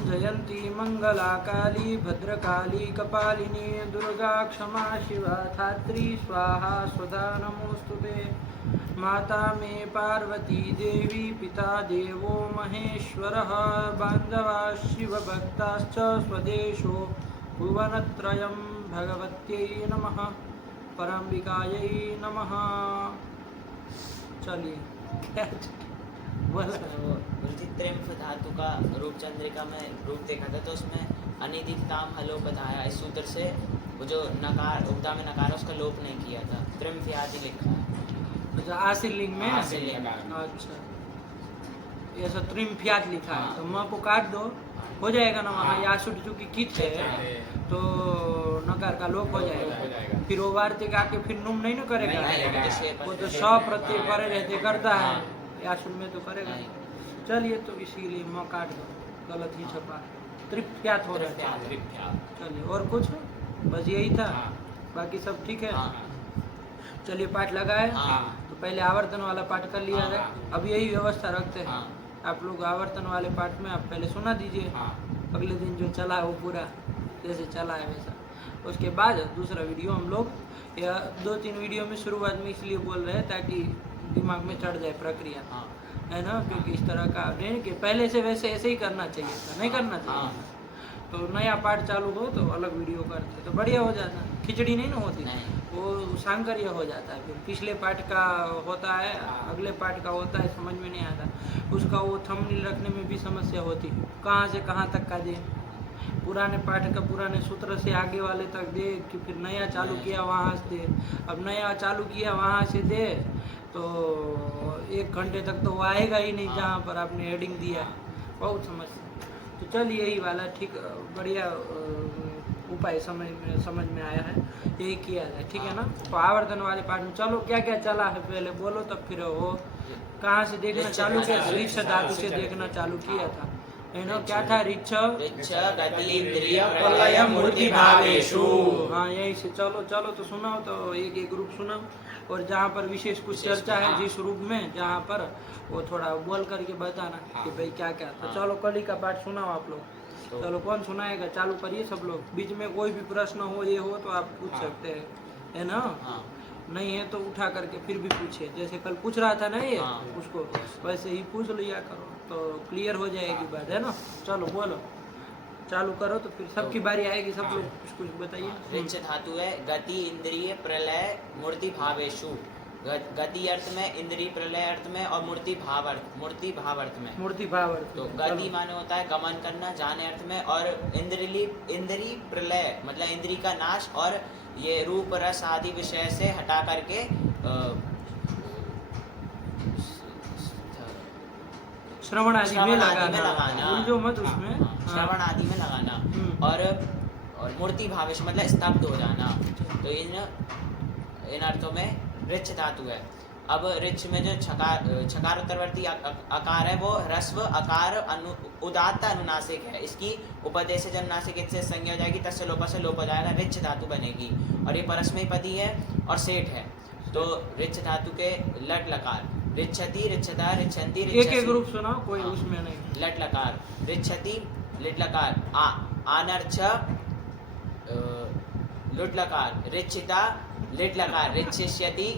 जयंती मंगला काली भद्रकाली कपालिनी दुर्गा क्षमा शिवा धात्री स्वाहा स्वधा नमोस्तुते। माता मे पार्वती देवी पिता देवो महेश्वरः बान्धवा शिवभक्ताश्च स्वदेशो भुवनत्रयं भगवत्यै नमः परम्बिकायै नमः। चलिए त्रिम्फ धातु का रूप चंद्रिका में रूप देखा था, तो उसमें अनिदिताम हलोपत आया। इस सूत्र से वो जो नकार उपदा में नकार उसका लोप नहीं किया था, त्रिम्फ आदि लिखा है। अच्छा आशीर्लिंग में अच्छा ऐसा त्रिम्फ्यात लिखा है तो म को काट दो हो जाएगा ना वहाँ। यासुट चूंकि कित है तो नकार का लोप हो जाएगा। फिर वो वार्ते का आके फिर नुम नहीं ना करेगा, वो तो स प्रत्यय परे रहते करता है, यासुट में तो करेगा। चलिए तो इसीलिए म काट दो, गलत ही छपा है, त्रिप्यात हो रहा है। चलिए और कुछ बस यही था, बाकी सब ठीक है। चलिए पाठ लगाए तो पहले आवर्तन वाला पाठ कर लिया जाए। अब यही व्यवस्था रखते हैं, आप लोग आवर्तन वाले पाठ में आप पहले सुना दीजिए, अगले दिन जो चला है वो पूरा जैसे चला है वैसा। उसके बाद दूसरा वीडियो हम लोग या 2-3 वीडियो में शुरुआत में इसलिए बोल रहे हैं ताकि दिमाग में चढ़ जाए प्रक्रिया, है ना। क्योंकि इस तरह का नहीं कि पहले से वैसे ऐसे ही करना चाहिए था, नहीं करना चाहिए। तो नया पाठ चालू हो तो अलग वीडियो करते तो बढ़िया हो जाता, खिचड़ी नहीं ना होती, वो सांकर्य हो जाता है। फिर पिछले पाठ का होता है, अगले पाठ का होता है, समझ में नहीं आता। उसका वो थंबनेल रखने में भी समस्या होती, कहाँ से कहाँ तक का दे, पुराने पाठ का पुराने सूत्र से आगे वाले तक दे कि फिर नया चालू किया वहाँ से दे। अब नया चालू किया वहाँ से दे तो 1 घंटे तक तो वो आएगा ही नहीं जहाँ पर आपने हेडिंग दिया, बहुत समस्या। तो चलिए यही वाला ठीक बढ़िया उपाय समझ में आया है, यही किया जाए, ठीक है ना। तो आवर्तन वाले पाठ में चलो क्या क्या चला है पहले बोलो, तब फिर वो कहाँ से देखना चालू किया, ऋक्ष धातु से देखना चालू किया था, है ना। क्या था ऋक्ष गति इंद्रिय प्रलय मूर्ति भावेषु। हाँ यही से चलो चलो तो सुनाओ, तो एक रूप सुनाओ, और जहाँ पर विशेष कुछ चर्चा है जिस रूप में जहाँ पर वो थोड़ा बोल करके बताना कि भाई क्या क्या। तो चलो कली का पाठ सुनाओ आप लोग। चलो कौन सुनाएगा, चालू करिए सब लोग। बीच में कोई भी प्रश्न हो ये हो तो आप पूछ सकते हैं, है ना। नहीं है तो उठा करके फिर भी पूछिए, जैसे कल पूछ रहा था ना ये उसको, वैसे ही पूछ लिया करो तो क्लियर हो जाएगी बात, है ना। चलो बोलो, चालू करो तो फिर सबकी बारी आएगी, सब लोग कुछ बताइए। ऋक्ष धातु है गति इंद्रिय प्रलय मूर्ति भावेषु। गति अर्थ में, इंद्रिय प्रलय अर्थ में और मूर्ति भाव अर्थ में। मूर्ति भाव अर्थ तो गति माने होता है गमन करना, जाने अर्थ में, और इंद्रिय प्रलय मतलब इंद्रिय का नाश, और ये रूप रस आदि विषय से हटा करके श्रवण आदि में लगाना, जो मत उसमें श्रवण आदि में लगाना, और मूर्ति भावेश मतलब स्तब्ध हो जाना। तो इन अर्थों में ऋक्ष धातु है। अब ऋक्ष में जो छकार उत्तरवर्ती आकार है वो ह्रस्व आकार उदात्त अनुनासिक है। इसकी उपदेश से जब नासिक से संज्ञा हो जाएगी तस्य लोप से लोप हो जाएगा, ऋक्ष धातु बनेगी। और ये परस्मयी पदी है और सेठ है। तो ऋक्ष धातु के लट लकार ऋक्षति ऋक्षता ऋक्षन्ति एक ग्रुप सुनाओ, कोई उसमें नहीं। लट लकार ऋक्षति लिट लकार आनर्च लुट लकार ऋक्षिता लिट लकार ऋक्षिष्यति,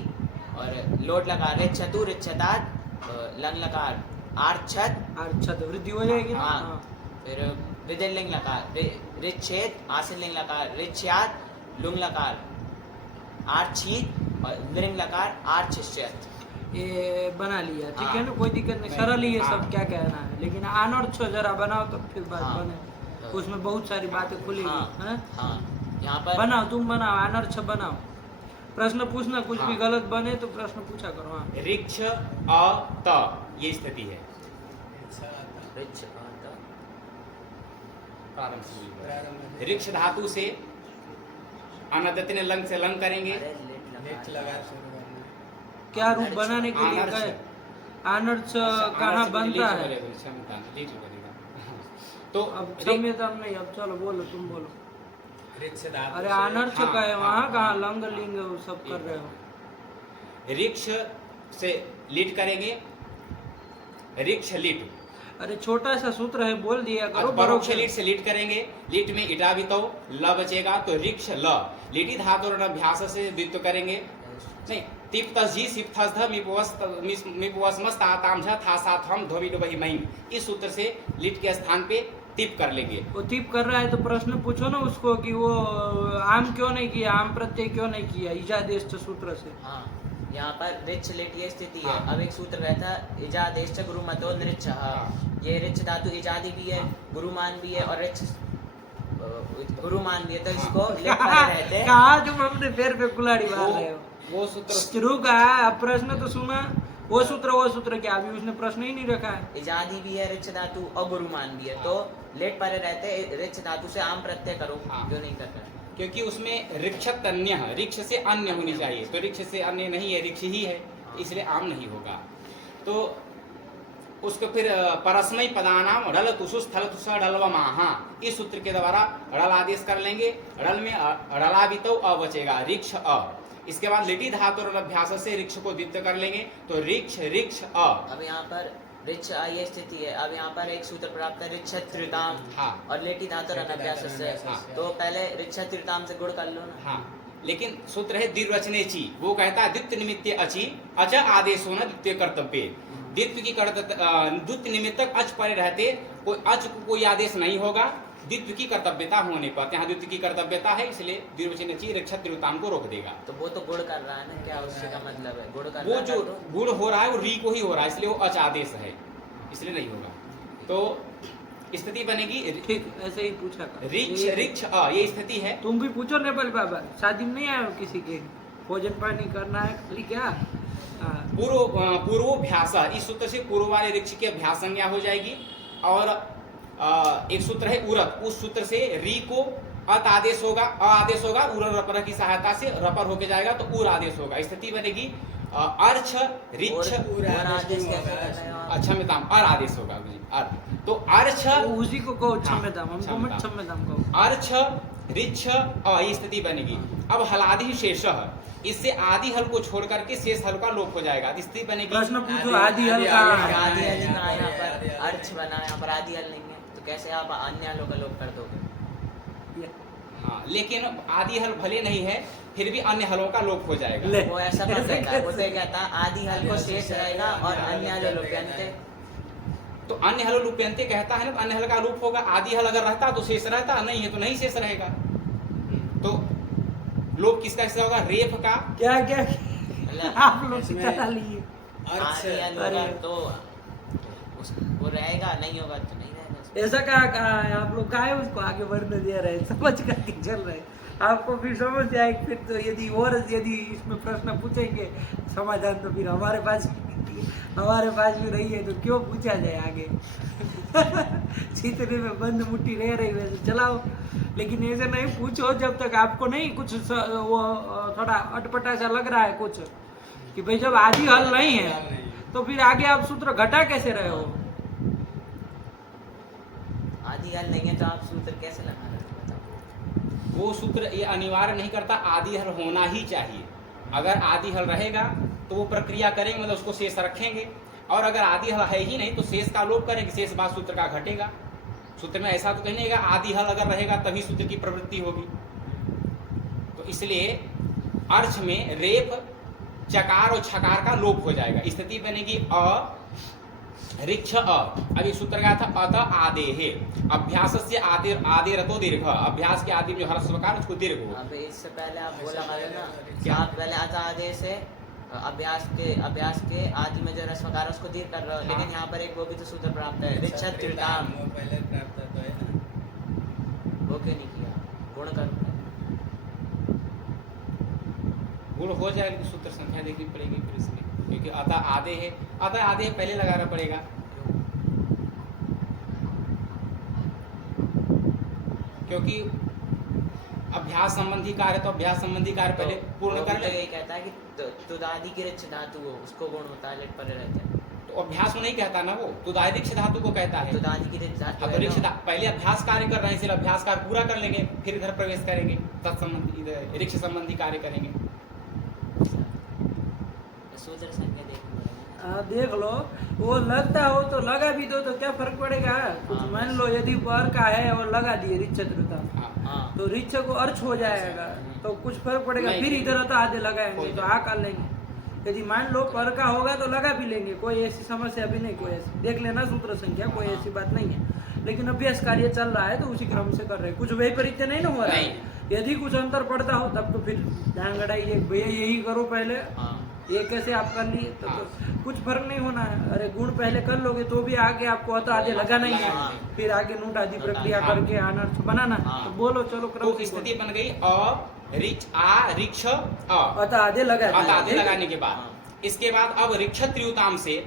और लोट लकार ऋक्षतु ऋक्षतात लंग लकार आर्छत वृद्धि हो जाएगी ना। फिर विदिलिंग लकार ऋक्षेत आसिलिंग लकार ऋक्षयात लुंग लकार आर्छीत, और लिंग लकार आर्छिष्यत। ये बना लिया, ठीक है ना, कोई दिक्कत नहीं, सरल ही ये सब क्या कहना है। लेकिन अनर्थ जरा बनाओ तो फिर बात बने, उसमें बहुत सारी बातें खुलेगी। यहाँ पर बनाओ, तुम बनाओ, अनर्थ बनाओ, प्रश्न पूछना, कुछ भी गलत बने तो प्रश्न पूछा करो। ऋक्ष अ त ये स्थिति है। ऋक्ष धातु से अनदति ने लंग से लंग करेंगे, क्या रूप बनाने के लिए गए, अनर्थ कहाँ बनता है। तो अब क्षम्यता नहीं, अब चलो बोलो, तुम बोलो। अरे अनर्थ का है वहाँ, कहाँ लंग लिंग सब कर रहे हो। ऋक्ष से लीट करेंगे, ऋक्ष लीट अरे छोटा सा सूत्र है, बोल दिया करो। परोक्ष लीट से लीट करेंगे, लीट में इटा भी तो ल बचेगा, तो रिक्ष ल, लीटी धातु और अभ्यास से द्वित्व करेंगे। नहीं, तिप तजी सिप थस ध मिपवस ताम झ था साथ हम धोबी डुबही महिम, इस सूत्र से लीट के स्थान पे टिप कर लेंगे। वो टिप कर रहा है तो प्रश्न पूछो ना उसको कि वो आम क्यों नहीं किया, आम प्रत्यय क्यों नहीं किया इजादेश सूत्र से। हाँ, यहाँ पर रिच लेट ये स्थिति है। हाँ। अब एक सूत्र रहता है इजादेश गुरु मतो नृच, ये रिच धातु इजादी भी है, गुरुमान भी है और रिच गुरुमान भी है, तो इसको लेट पड़े रहते हैं। कहा तुम अपने पैर पे कुल्हाड़ी मार रहे हो। वो सूत्र शुरू का अब प्रश्न तो सुना, वो सूत्र क्या, अभी उसने प्रश्न ही नहीं रखा है। इजादी भी है रिच धातु और गुरुमान भी है, तो लेट पड़े रहते हैं। रिच धातु से आम प्रत्यय करो, क्यों नहीं करता? क्योंकि उसमें रिक्षत अन्य है, रिक्ष से अन्य होनी चाहिए, तो रिक्ष से अन्य नहीं है, रिक्ष ही है, इसलिए आम नहीं होगा। तो उसको फिर परस्मय पदानाम रल तुसु स्थल तुस ढलव महा, इस सूत्र के द्वारा रल आदेश कर लेंगे। रल में रला भी तो अ बचेगा, रिक्ष अ। इसके बाद लिटी धातु और अभ्यास से रिक्ष को द्वित्व कर लेंगे, तो रिक्ष रिक्ष अ। अब यहाँ पर रिच ये स्थिति है। अब यहाँ पर एक सूत्र प्राप्त है रिक्षत्रिताम, हाँ। और लेटी धातु और अभ्यास से, तो पहले रिक्षत्रिताम से गुण कर लो ना। हाँ, लेकिन सूत्र है द्विवचने ची, वो कहता है द्वित्व निमित्त अचि अच आदेश होना द्वितीय कर्तव्य। द्वित्व की द्वित्व निमित्तक अच परे रहते कोई अच को कोई आदेश नहीं होगा द्वित्व की कर्तव्यता होने पर। यहाँ द्वित्व की कर्तव्यता है, इसलिए द्विवचन ची रिक्षत्रिताम को रोक देगा। तो वो तो गुण कर रहा है ना, क्या उससे का मतलब है? गुण कर वो रहा जो है तो गुण हो रहा है वो री को ही हो रहा है, इसलिए वो अच आदेश है, इसलिए नहीं होगा। तो स्थिति बनेगी ठीक, ऐसे ही पूछा कर। रिक्ष रिक्ष अ, ये स्थिति है। तुम भी पूछो नेपाल बाबा, शादी में नहीं आए हो किसी के, भोजन पानी करना है खाली क्या? हाँ। पूर्वोभ्यास, इस सूत्र से पूर्व वाले रिक्ष की अभ्यास संज्ञा हो जाएगी। और एक सूत्र है उरत, उस सूत्र से री को अत आदेश होगा, अ आदेश होगा, उर रपर की सहायता से रपर होके जाएगा, तो उर आदेश होगा। स्थिति बनेगी अर्छ रिच्छ और आदेश कैसे करना है? अच्छा में दाम अर आदेश होगा अर, तो अर्छ उसी को कहो क्षम्यताम, हमको मत क्षम्यताम। क्षम्यताम कहो। अर्छ रिच्छ अ, ये स्थिति बनेगी। अब हलादि शेष, इससे आदि हल को छोड़ करके शेष हल का लोप हो जाएगा। स्थिति बनेगी प्रश्न पूछो आदि हल का। आदि हल कहाँ? यहाँ पर अर्च बना है, यहाँ पर आदि हल नहीं है, तो कैसे आप अन्य हलों का लोप कर दोगे? हाँ, लेकिन आदि हल भले नहीं है, फिर भी अन्य हलों का लोप हो जाएगा। ले। वो ऐसा कर देता है, वो तो कहता है आदि हल को शेष रहेगा और अन्य हल लोप्यन्ते। तो अन्य हल लुप्यंते कहता है ना, तो अन्य हल का लोप होगा। आदि हल अगर रहता तो शेष रहता, नहीं है तो नहीं शेष रहेगा। तो लोप किसका हिस्सा होगा? रेफ का। क्या क्या मतलब आप लोग सिखा लिए। आदि हल होगा तो वो रहेगा, नहीं होगा तो नहीं रहेगा। ऐसा कहा है आप लोग, काहे उसको आगे बढ़ने दे रहे हैं, समझ करके चल रहे हैं। आपको फिर समझ जाएगी, फिर तो यदि इसमें प्रश्न पूछेंगे समाधान, तो फिर हमारे पास भी रही है, तो क्यों पूछा जाए आगे। सीतने में बंद मुट्ठी रह रही वैसे चलाओ, लेकिन ऐसे नहीं पूछो जब तक आपको नहीं कुछ वो थोड़ा अटपटा सा लग रहा है कुछ, कि भाई जब आदि हल नहीं है तो फिर आगे आप सूत्र घटा कैसे रहे हो? आदि हल नहीं है तो आप सूत्र कैसे लगा रहे हो बताओ? वो सूत्र ये अनिवार्य नहीं करता आदि हल होना ही चाहिए। अगर आदि हल रहेगा तो वो प्रक्रिया करेंगे, मतलब उसको शेष रखेंगे, और अगर आदि हल है ही नहीं तो शेष का लोप करेंगे, शेष बाद सूत्र का घटेगा। सूत्र में ऐसा तो कहीं नहीं, आदि हल अगर रहेगा तभी सूत्र की प्रवृत्ति होगी। तो इसलिए अर्थ में रेप चकार और छकार का लोप हो जाएगा। स्थिति बनेगी अ रिक्ष अ। अभी सूत्र का था अत आदे है, अभ्यास से आदे रतो दीर्घ, अभ्यास के आदि में ह्रस्व कार उसको दीर्घ हो। अब इससे पहले आप बोला ना कि आप पहले अत आदेश से अभ्यास के आदि में जो रस्वकार उसको दीर्घ कर रहे हो, लेकिन यहाँ पर एक वो भी तो सूत्र प्राप्त है रिक्षत्रिताम, पहले प्राप्त तो है ना, वो क्यों नहीं किया? गुण करो, गुण हो जाएगा तो सूत्र संख्या देखनी पड़ेगी फिर इसमें, क्योंकि अतः आधे है, अतः आधे है पहले लगाना पड़ेगा, क्योंकि अभ्यास संबंधी कार्य तो अभ्यास संबंधी कार्य पहले पूर्ण कर ले। यही कहता है कि तुदादि की रिच्छ धातु हो उसको गुण होता है, लेट परे रहते हैं। तो अभ्यास में नहीं कहता ना, वो तुदादिक्ष धातु को कहता है। तुदादि की रिच्छ धातु अब है रिक्ष ना। पहले अभ्यास कार्य कर रहे हैं, इसलिए अभ्यास कार्य पूरा कर लेंगे, फिर इधर प्रवेश करेंगे, तत्संबंधी रिक्ष संबंधी कार्य करेंगे। सूत्र संख्या देखना पड़ेगा। देख लो, वो लगता हो तो लगा भी दो तो क्या फर्क पड़ेगा। कुछ हाँ, मान लो यदि पर का है और लगा दिए रिच त्रुता, हाँ, हाँ तो रिच को अर्च हो जाएगा, तो कुछ फर्क पड़ेगा। नहीं, फिर इधर तो आधे लगाएंगे कोई तो आ कर लेंगे। यदि मान लो पर का होगा तो लगा भी लेंगे, कोई ऐसी समस्या भी नहीं। कोई ऐसी देख लेना सूत्र संख्या, कोई ऐसी बात नहीं है। लेकिन अभ्यास कार्य चल रहा है तो उसी क्रम से कर रहे हैं, कुछ वैपरीत्य नहीं ना हो रहा है। यदि कुछ अंतर पड़ता हो तब तो फिर ध्यान गड़ाइए, भैया यही करो पहले, हाँ ये कैसे आप कर लिए तो कुछ फर्क नहीं होना है। अरे गुण पहले कर लोगे तो भी आगे आपको तो आधे लगा नहीं है, हाँ। फिर आगे नोट आदि प्रक्रिया हाँ। करके अनर्थ बनाना। हाँ। तो बोलो चलो क्रम तो से स्थिति बन गई रिच आ रिक्ष अतः आधे लगा आधे लगाने के बाद हाँ। इसके बाद अब रिक्ष त्रियुताम से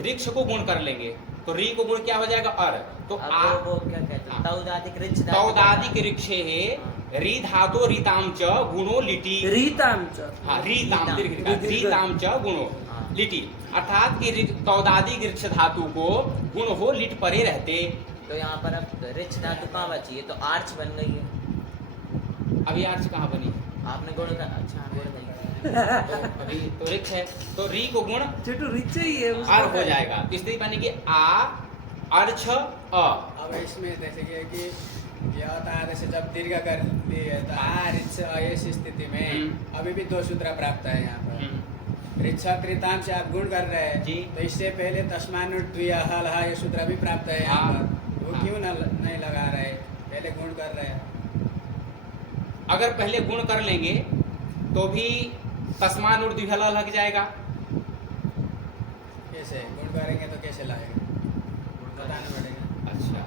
रिक्ष को गुण कर लेंगे तो री को गुण क्या हो जाएगा अर। तो अब वो क्या कहते हैं, तौदादिक रिच तौदादिक रिक्षे री धातो रीताम च गुणो लिटी रीताम च हाँ रीताम रीताम। दीर्घ रीताम, रीताम च गुणो हाँ। लिटी, अर्थात कि तौदादिक रिक्ष धातु को गुण हो लिट परे रहते। तो यहाँ पर अब रिच धातु कहाँ बची है, तो आर्च बन गई है। अभी आर्च कहाँ बनी? आपने गुण का अच्छा गुण नहीं तो अभी तो रिक्ष है तो री को गुण चिटू रिच ही है उसका आर हो क्या? जाएगा। तो स्थिति बनेगी आ अर्छ अ। अब इसमें जैसे कि यह होता है, जैसे जब दीर्घ कर लिए तो आ रिच ऐसी स्थिति में अभी भी दो सूत्र प्राप्त है यहाँ पर। रिच त्रिताम से आप गुण कर रहे हैं जी। तो इससे पहले तस्मानुट द्विय हल हा ये सूत्र भी प्राप्त है यहाँ हाँ। पर। वो हाँ। क्यों नहीं लगा रहे, पहले गुण कर रहे हैं। अगर पहले गुण कर लेंगे तो भी तस्मानुट द्विहल लग जाएगा। कैसे गुण करेंगे तो कैसे लाएगा, बताना पड़ेगा। अच्छा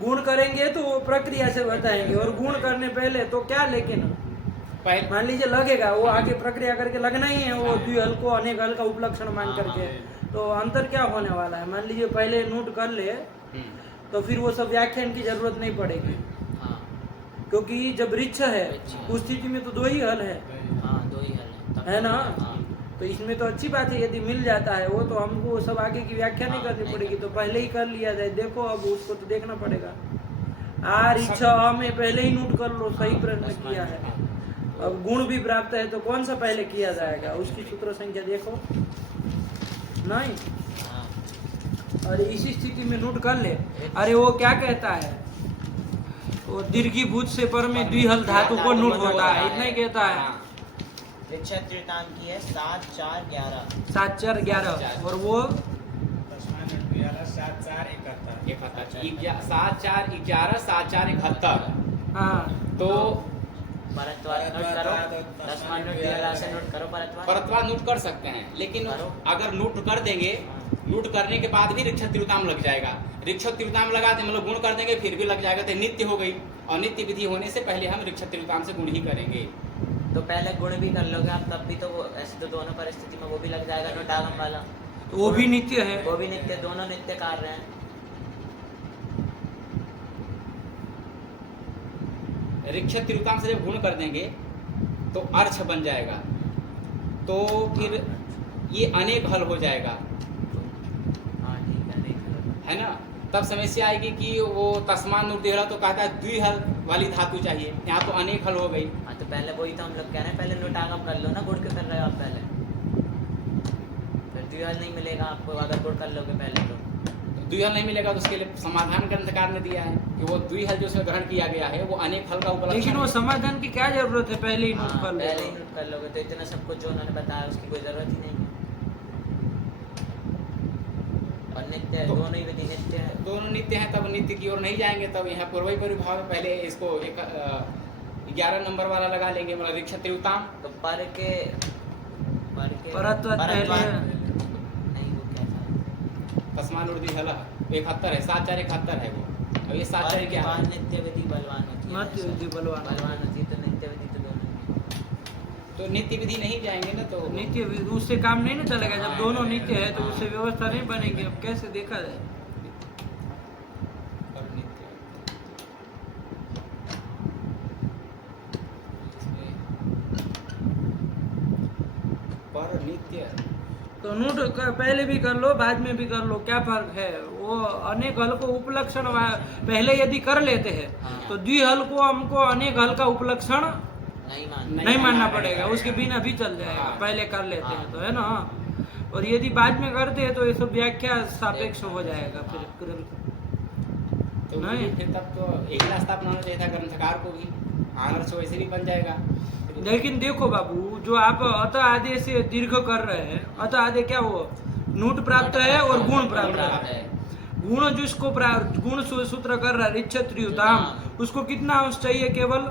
गुण करेंगे तो वो प्रक्रिया से बताएंगे, और गुण करने पहले तो क्या, लेकिन पहले मान लीजिए लगेगा वो आगे प्रक्रिया करके लगना ही है, वो द्विहल को अनेक हल का उपलक्षण मान करके। तो अंतर क्या होने वाला है, मान लीजिए पहले नोट कर ले तो फिर वो सब व्याख्यान की जरूरत नहीं पड़ेगी, हाँ क्योंकि जब रिच है उस स्थिति में तो दो ही हल है हाँ दो ही हल है तब है ना। हाँ। तो इसमें तो अच्छी बात है, यदि मिल जाता है वो तो हमको वो सब आगे की व्याख्या नहीं हाँ, करनी नहीं पड़ेगी, तो करनी पहले ही कर लिया जाए। देखो अब उसको तो देखना पड़ेगा। आ रिचा अ में पहले ही नोट कर लो, सही प्रश्न किया है। अब गुण भी प्राप्त है तो कौन सा पहले किया जाएगा, उसकी सूत्र संख्या देखो नहीं। हाँ अरे इसी स्थिति में नोट कर ले। अरे वो क्या कहता है, वो दीर्घीभूत से पर में द्विहल धातु को नोट होता है, इतना ही कहता है। रिच त्रिताम की है 7 4 11 7 4 11 और वो तस्मानुट द्विय हल 7 4 71। 7 4 11 7 4 71। हाँ तो परत्वा नोट करो, तस्मानुट द्विय हल से नोट करो परत्वा। परत्वा नोट कर सकते हैं, लेकिन करो। अगर नोट कर देंगे, नोट करने के बाद भी रिक्षक त्रियुताम लग जाएगा। रिक्षक त्रियुताम लगाते मतलब गुण कर देंगे फिर भी लग जाएगा, तो नित्य हो गई। और नित्य विधि होने से पहले हम रिक्षक त्रियुताम से गुण ही करेंगे। तो पहले गुण भी कर लोगे आप, तब भी तो वो ऐसे तो दोनों परिस्थिति में वो भी लग जाएगा नोट आगम वाला। तो वो भी नित्य है। वो भी नित्य, दोनों नित्य कार्य हैं। रिक्षक त्रियुताम से जब गुण कर देंगे तो अर्थ बन जाएगा, तो फिर ये अनेक हल हो जाएगा, हाँ ठीक है, नहीं है ना। तब समस्या आएगी कि वो तस्मानुट द्विहल तो कहता है द्विहल वाली धातु चाहिए, यहाँ तो अनेक हल हो गई। हाँ तो पहले वही तो हम लोग कह रहे हैं, पहले नोट आगम कर लो ना, गुण क्यों कर रहे हो आप पहले। फिर द्विहल नहीं मिलेगा आपको अगर गुण कर लोगे पहले तो। द्विहल नहीं मिलेगा तो उसके लिए समाधान ग्रंथकार ने दिया है कि वो द्विहल जो उसमें ग्रहण किया गया है वो अनेक हल का उपलक्षण लेकिन वो है। समाधान की क्या जरूरत है, पहले ही नोट हाँ, कर पहले ही लो। नोट कर लोगे तो इतना सब कुछ जो उन्होंने बताया उसकी कोई जरूरत ही नहीं है। और नित्य तो- दोनों ही विधि नित्य है। दोनों नित्य हैं, तब नित्य की ओर नहीं जाएंगे। तब यहाँ पूर्व परिभाव में पहले इसको 11 नंबर वाला लगा लेंगे, मतलब रिक्षक त्रियुताम। तो पर के परत्व पहले नहीं, वो क्या था, तस्मानुट द्विहल 71 है, 7 4 71 है वो। अब ये 7 4 क्या है? बलवान नित्य विधि बलवान होती है। मत विधि बलवान। बलवान होती है तो नित्य विधि तो दोनों ही। तो नित्य विधि नहीं जाएंगे ना, तो नित्य उससे काम नहीं ना चलेगा। जब दोनों नित्य है तो उससे व्यवस्था नहीं बनेगी। अब कैसे देखा जाए। पर नित्य पर नित्य तो नोट पहले भी कर लो बाद में भी कर लो, क्या फर्क है। वो अनेक हल को उपलक्षण पहले यदि कर लेते हैं हाँ। तो द्विहल को हमको अनेक हल का उपलक्षण नहीं मानना। नहीं मानना पड़ेगा, उसके बिना भी चल जाएगा। हाँ। पहले कर लेते हैं हाँ। तो, है ना। और यदि बाद में करते हैं तो ये सब व्याख्या सापेक्ष हो जाएगा फिर ग्रंथ। तो नहीं। फिर तब तो एक ही रास्ता अपनाना चाहिए था ग्रंथकार को भी, आनर्स वैसे भी बन जाएगा। लेकिन देखो बाबू, जो आप अत आदि से दीर्घ कर रहे हैं, अत आदि क्या वो नूट प्राप्त है और गुण प्राप्त है। गुण जिसको गुण सूत्र कर रहा है रिच्छत्रियुताम, उसको कितना अंश चाहिए? केवल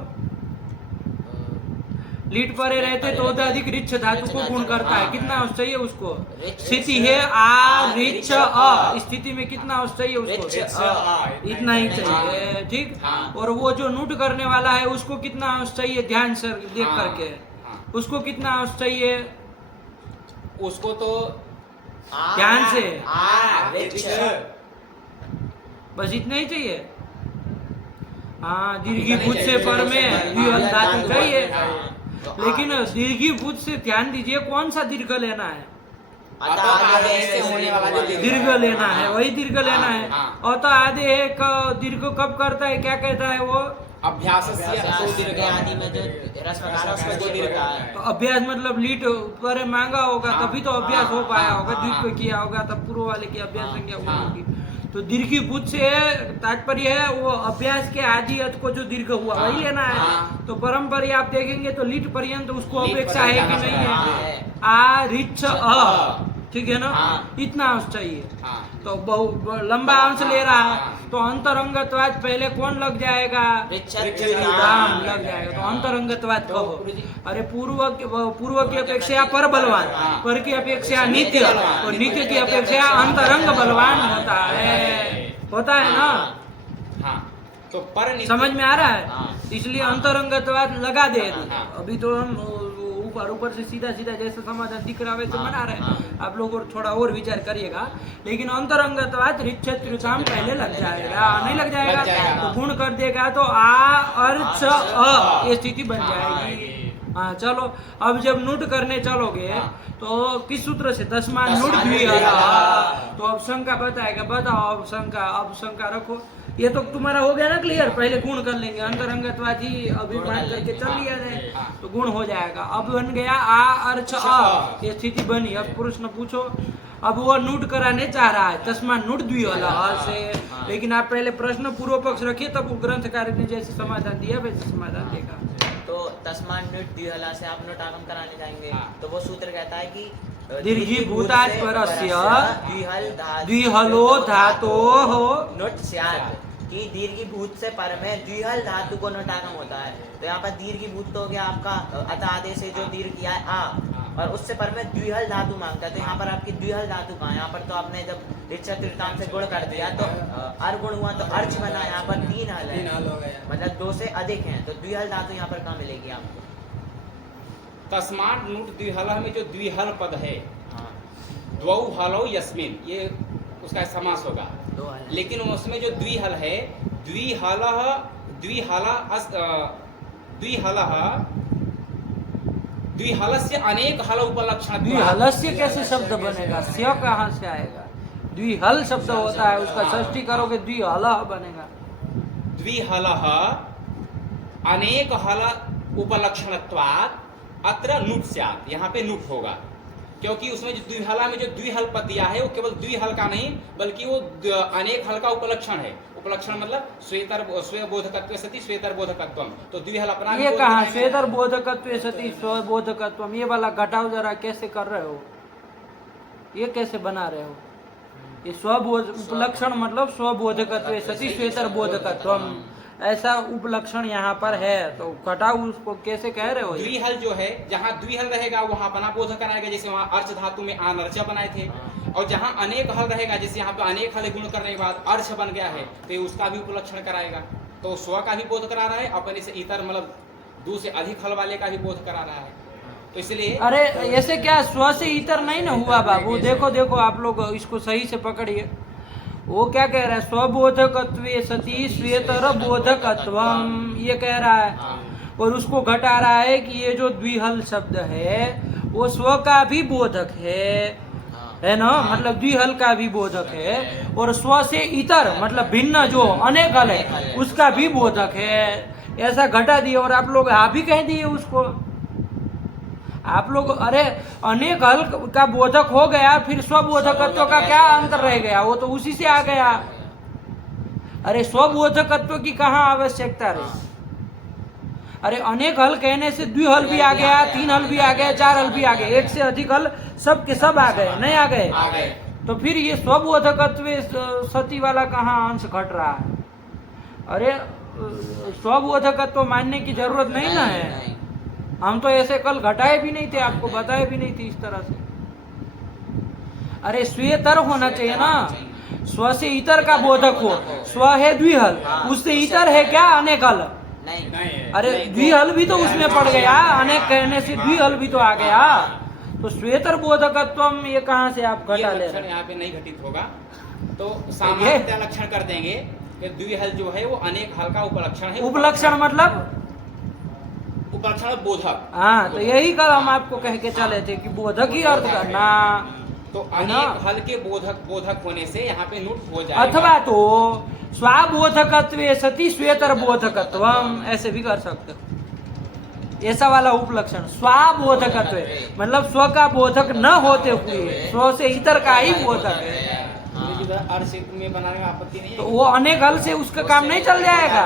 लीट परे रहते तो अधिक रिच्छ धातु को गुण करता है। कितना अंश चाहिए उसको? स्थिति है आ रिच्छ अ, स्थिति में कितना अंश चाहिए उसको? इतना ही चाहिए, ठीक। और वो जो नूट करने वाला है उसको कितना अंश चाहिए? ध्यान से देख करके उसको कितना अंश चाहिए? उसको तो ध्यान से रिच्छ। बस इतना ही चाहिए। हाँ, दीर्घीभूत से पर में द्विहल धातु चाहिए, लेकिन दीर्घीभूत से ध्यान दीजिए कौन सा दीर्घ लेना है? दीर्घ लेना है, वही दीर्घ लेना है। और तो आधे एक दीर्घ कब करता है? क्या कहता है वो? अभ्यास आदि में जो रसवकार उसको दीर्घ होता है। तो अभ्यास मतलब लीट पर मांगा होगा तभी तो अभ्यास हो पाया होगा, द्वीप पे किया होगा तब पूर्व वाले की अभ्यास संज्ञा हुई होगी। तो दीर्घीभूत से तात्पर्य है वो अभ्यास के आदि अर्थ को जो दीर्घ हुआ वही लेना है। तो परंपरा आप देखेंगे तो लीट पर्यंत उसको अपेक्षा है कि नहीं है? आ रिच्छ अ, ठीक है ना? इतना अंश चाहिए। तो लंबा अंश ले रहा है तो अंतरंगत्वाद पहले कौन लग जाएगा? दाम लग जाएगा। तो अंतरंगत्वाद कहो। अरे पूर्व की अपेक्षा पर बलवान, पर की अपेक्षा नित्य, और नित्य की अपेक्षा अंतरंग बलवान होता है ना? हाँ, तो पर समझ में आ रहा है? इसलिए अंतरंगत्वाद लगा दे। अभी तो हम ऊपर से सीधा जैसे समाधान दिख रहा है वैसे बना रहे हैं। आप लोग और थोड़ा और विचार करिएगा, लेकिन अंतरंगत्वाद रिच्छत्रियुताम पहले लग जाएगा। नहीं लग जाएगा तो गुण कर देगा तो आ अर्च अ, ये स्थिति बन जाएगी। हाँ, चलो अब जब नूट करने चलोगे तो किस सूत्र से? दसमान नूट द्विहल। तो अब शंका बताएगा, बताओ अब शंका रखो। ये तो तुम्हारा हो गया ना क्लियर? पहले गुण कर लेंगे, अंतरंगत्वाद ही अभिमान करके चल लिया जाए तो गुण हो जाएगा। अब बन गया आ अर्च अ, ये स्थिति बनी। अब प्रश्न पूछो। अब वो नूट कराने चाह रहा है तस्मात् नूट द्विहल से, लेकिन आप पहले प्रश्न पूर्व पक्ष रखिए, तब ग्रंथकार ने जैसे समाधान दिया वैसे समाधान देगा। तो तस्मात् नूट द्विहल से आप नूट आगम कराने जाएंगे तो वो सूत्र कहता है कि दीर्घीभूतात् परस्य द्विहलो धातोः नोट स्यात्, कि दीर्घीभूत से पर में द्विहल धातु को नोटागम होता है। तो यहाँ पर दीर्घीभूत तो हो गया आपका अत आदेश से जो दीर्घ किया है आ, और उससे पर में द्विहल धातु मांगता है। तो यहाँ पर आपकी द्विहल धातु कहाँ? यहाँ पर तो आपने जब रिच्छत्रियुताम से गुण कर दिया तो अर गुण हुआ तो अर्च बना। यहाँ पर 3 हल है, मतलब 2 से अधिक है। तो द्विहल धातु यहाँ पर कहाँ मिलेगी आपको? तस्मात् नूट द्विहल में जो द्विहल पद है, द्वौ हलौ यस्मिन, ये उसका समास होगा। लेकिन उसमें जो द्विहल है, द्विहलस्य अनेक हल उपलक्षण। द्विहलस्य कैसे शब्द बनेगा? स्य कहाँ से आएगा? द्विहल शब्द होता है, उसका षष्ठी करोगे द्विहल बनेगा। द्विहल अनेक हल उपलक्षणत्वात् अत्र नुट स्यात्, यहाँ पे नुट होगा, क्योंकि उसमें जो द्विहला में जो द्विहल पद दिया है वो केवल द्विहल का नहीं बल्कि वो अनेक हल का उपलक्षण है। उपलक्षण मतलब स्वेतर बोधकत्व सति स्वेतर बोधकत्वम। तो द्विहल अपना ये कहाँ स्वेतर बोधकत्व सति स्वबोधकत्वम? ये वाला घटाओ जरा, कैसे कर रहे हो? ये कैसे बना रहे हो? ये स्वबोध उपलक्षण मतलब स्वबोधकत्व सति स्वेतर बोधकत्वम, ऐसा उपलक्षण यहाँ पर है। तो घटाओ उसको कैसे कह रहे हो? द्विहल जो है, जहाँ द्विहल रहेगा वहाँ अपना बोध कराएगा, जैसे वहाँ अर्च धातु में अनर्च बनाए थे। और जहाँ अनेक हल रहेगा, जैसे यहाँ पे अनेक हल गुण करने के बाद अर्च बन गया है, तो उसका भी उपलक्षण कराएगा। तो स्व का भी बोध करा रहा है, अपने से इतर मतलब 2 से अधिक हल वाले का भी बोध करा रहा है। तो इसलिए अरे ऐसे क्या स्व से इतर नहीं ना हुआ बाबू? देखो आप लोग इसको सही से पकड़िए। वो क्या कह रहा है? स्वबोधकत्वे सति स्वेतर बोधकत्वम, ये कह रहा है। और उसको घटा रहा है कि ये जो द्विहल शब्द है वो स्व का भी बोधक है ना? मतलब द्विहल का भी बोधक है, और स्व से इतर मतलब भिन्न जो अनेक हल है उसका भी बोधक है। ऐसा घटा दिया और आप लोग आप ही कह दिए उसको। आप लोग अरे अनेक हल का बोधक हो गया, फिर स्वबोधकत्व का क्या अंतर रह गया? वो तो उसी से आ गया। अरे स्वबोधकत्व की कहाँ आवश्यकता रही? अरे अनेक हल कहने से द्विहल भी आ गया, तीन हल भी आ गया, चार हल भी आ गए, एक से अधिक हल सब के सब आ गए, नहीं आ गए? तो फिर ये स्वबोधकत्व सती वाला कहाँ अंश घट रहा है? अरे स्वबोधकत्व मानने की जरूरत नहीं ना है। हम तो ऐसे कल घटाए भी नहीं थे, आपको बताए भी नहीं थे इस तरह से। अरे स्वेतर होना चाहिए ना, स्व से इतर का बोधक हो। स्व है द्विहल, उससे इतर है क्या? अनेक हल। नहीं, अरे द्विहल भी तो उसमें पड़ गया, अनेक कहने से द्विहल भी तो आ गया। तो स्वेतर बोधकत्व ये कहाँ से आप घटा ले रहे? यहाँ पे नहीं घटित होगा, तो सामान्यतः लक्षण कर देंगे कि द्विहल जो है वो अनेक हल का उपलक्षण है। उपलक्षण मतलब उपलक्षण बोधक। हाँ, तो यही कल हम आपको कह के चले थे कि बोधक ही अर्थ करना। तो अनेक हल के बोधक होने से यहाँ पे नुट हो जाएगा। अथवा तो स्वाबोधकत्व सती स्वेतर बोधकत्व, ऐसे भी कर सकते हो। ऐसा वाला उपलक्षण स्वाबोधकत्व मतलब स्व का बोधक न होते हुए स्व से इतर का ही बोधक है। अर्थ में बनाने में आपत्ति नहीं है। तो वो अनेक हल से उसका काम नहीं चल जाएगा।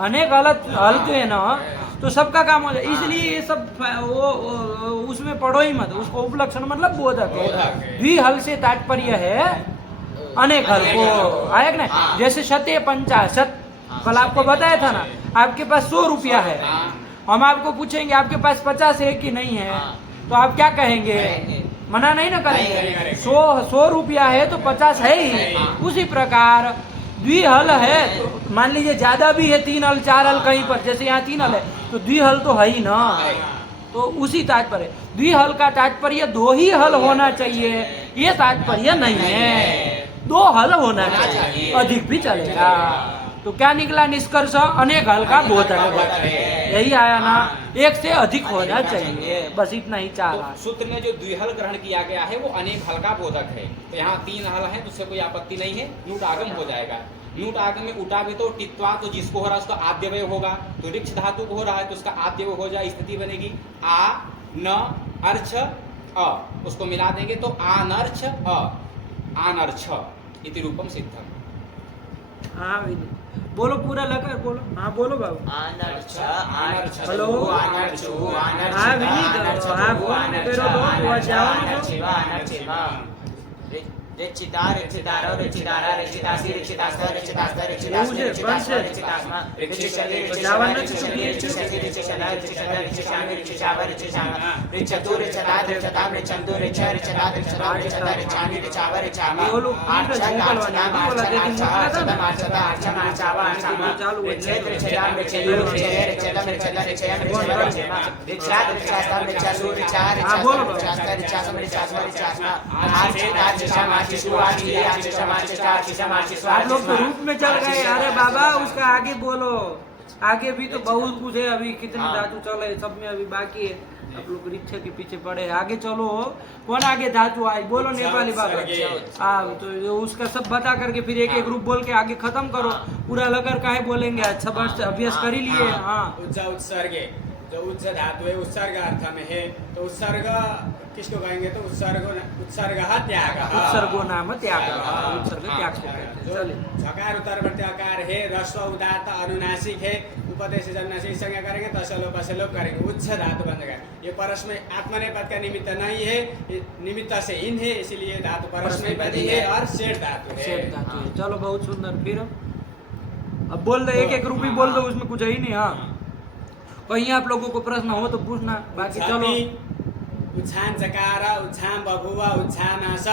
अनेक हल जो है ना, तो सबका काम हो जाए। इसलिए ये सब वो उसमें पढ़ो ही मत, उसको उपलक्षण मतलब बोधक है। द्विहल से तात्पर्य है अनेक हल को, आया कि नहीं? जैसे शते पंचाशत, कल आपको बताया था ना, आपके पास 100 रुपया है, हम आपको पूछेंगे आपके पास 50 है कि नहीं है, तो आप क्या कहेंगे? मना नहीं ना करेंगे। 100 रुपया है तो 50 है ही। उसी प्रकार द्विहल है, तो मान लीजिए ज्यादा भी है, 3 हल 4 हल कहीं पर, जैसे यहाँ 3 हल है तो द्विहल तो है ही ना। तो उसी तात्पर्य, द्विहल का तात्पर्य 2 ही हल होना चाहिए, ये तात्पर्य नहीं है। 2 हल होना चाहिए, अधिक भी चलेगा। तो क्या निकला निष्कर्ष? अनेक हल का बोधक, यही आया ना। एक से अधिक होना चाहिए, बस इतना ही चाह रहा। तो सूत्र में जो द्विहल ग्रहण किया गया है वो अनेक हल का बोधक है। तो यहाँ 3 हल है, तो उससे कोई आपत्ति नहीं है, नूट आगम हो जाएगा। नूट आगम में उठा भी तो टित्वा, तो जिसको हो रहा है उसका आद्यवय होगा। तो ऋक्ष धातु को हो रहा है तो उसका आद्यवय हो जाए, स्थिति बनेगी आ न अर्छ अ, उसको मिला देंगे तो आनर्छ अ, आनर्छ इति रूपम सिद्धम। हाँ बोलो, पूरा लगा बोलो। हाँ बोलो बाबू। आनर्छ हेलो। आनर्छु आनर्छ हाँ विनीत, हाँ बोलो, तेरो दो जाओ ना। रिचिता रिचितारो रिचितारा रिचितासी रिचितास्ता रिचितास्ता रिचितास्ता रिचितास्ता रिचितास्मा रिचिशले रिचिशवा रिचिशले रिचिशले रिचिशला रिचिशला रिचिशामि रिचिशावा रिचिशामा रिचतु रिचता रिचता रिचंदु रिच रिचता रिचता रिचता रिचामि रिचावा रिचामा आर्चा आर्चना आर्चना आर्चना आर्चना आर्चना आर्चावा आर्चामा रिचेत रिचयाम रिचेयो रिचेय रिचेदम रिचेदा रिचयम रिचेदा रिचेमा रिचात रिचास्ता रिचासु रिचा रिचास्ता रिचास्ता रिचासम रिचासमा रिचासमा आर्चिता रिचामा आप लोग तो रूप में चल गए। अरे बाबा उसका आगे बोलो, आगे भी तो बहुत कुछ है, अभी कितने धातु चले सब में अभी बाकी है। आप लोग रिक्शा के पीछे पड़े, आगे चलो। कौन आगे धातु आई बोलो नेपाली बाबा। हाँ, तो उसका सब बता करके फिर एक एक रूप बोल के आगे खत्म करो। पूरा लगर काहे बोलेंगे? अच्छा बस अभ्यास कर ही लिए। हाँ, उत्सर्ग जो उच्च धातु है उत्सर्ग अर्थ में है, तो उत्सर्ग किसको कहेंगे? तो उत्सर्ग त्याग, उत्सर्गो नाम त्याग, उत्सर्ग त्याग को कहते हैं। चलिए, झकार उत्तरवर्ती आकार है, ह्रस्व उदात्त अनुनासिक है, उपदेश जब नासिक संज्ञा करेंगे तो असलोप असलोप करेंगे, उच्च धातु बन गया। ये परस्मय आत्मनेपद का निमित्त नहीं है, निमित्त से इन है, इसीलिए धातु परस्मयपदी है और सेठ धातु है। चलो बहुत सुंदर। फिर अब बोल दो, एक एक रूप ही बोल दो, उसमें कुछ है ही नहीं। हाँ, कहीं आप लोगों को प्रश्न हो तो पूछना, बाकी चलो। उच्छान चकार, उच्छान बभुव, उच्छानास,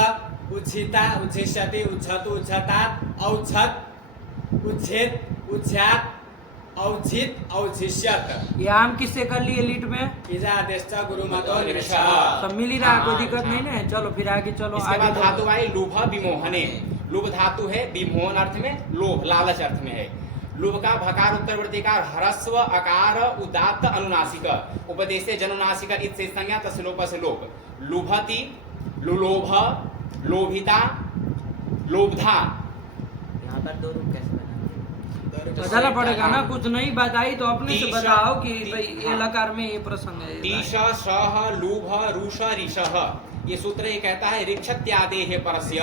उच्छिता, उच्छिष्यति, उच्छतु, उच्छतात, औच्छत, उच्छेद, उच्छ्यात, औच्छित, औच्छिष्यत। ये आम किससे कर लिए लीट में? इजादेश्च गुरुमतो निरशः। सब मिल ही रहा, कोई दिक्कत नहीं ना। चलो फिर आगे चलो। इसके बाद धातु आई लुभ विमोहने। लुभ धातु है विमोहन अर्थ में, लोभ लालच अर्थ में है। लुभ का भकार उत्तरवर्तीकार ह्रस्व अकार उदात्त अनुनासिक उपदेश जनुनासिक इत से संज्ञा तस्लोप से लोप। लुभति, लुलोभ, लोभिता, लोभधा। यहाँ पर 2 रूप कैसे बना? बताना पड़ेगा ना, कुछ नई बात आई तो अपने से तीसरा- बताओ कि भाई ये हाँ। लकार में ये प्रसंग है। तीश सह लुभ रुष ऋषः, ये सूत्र ये कहता है ऋक्षत्यादेः परस्य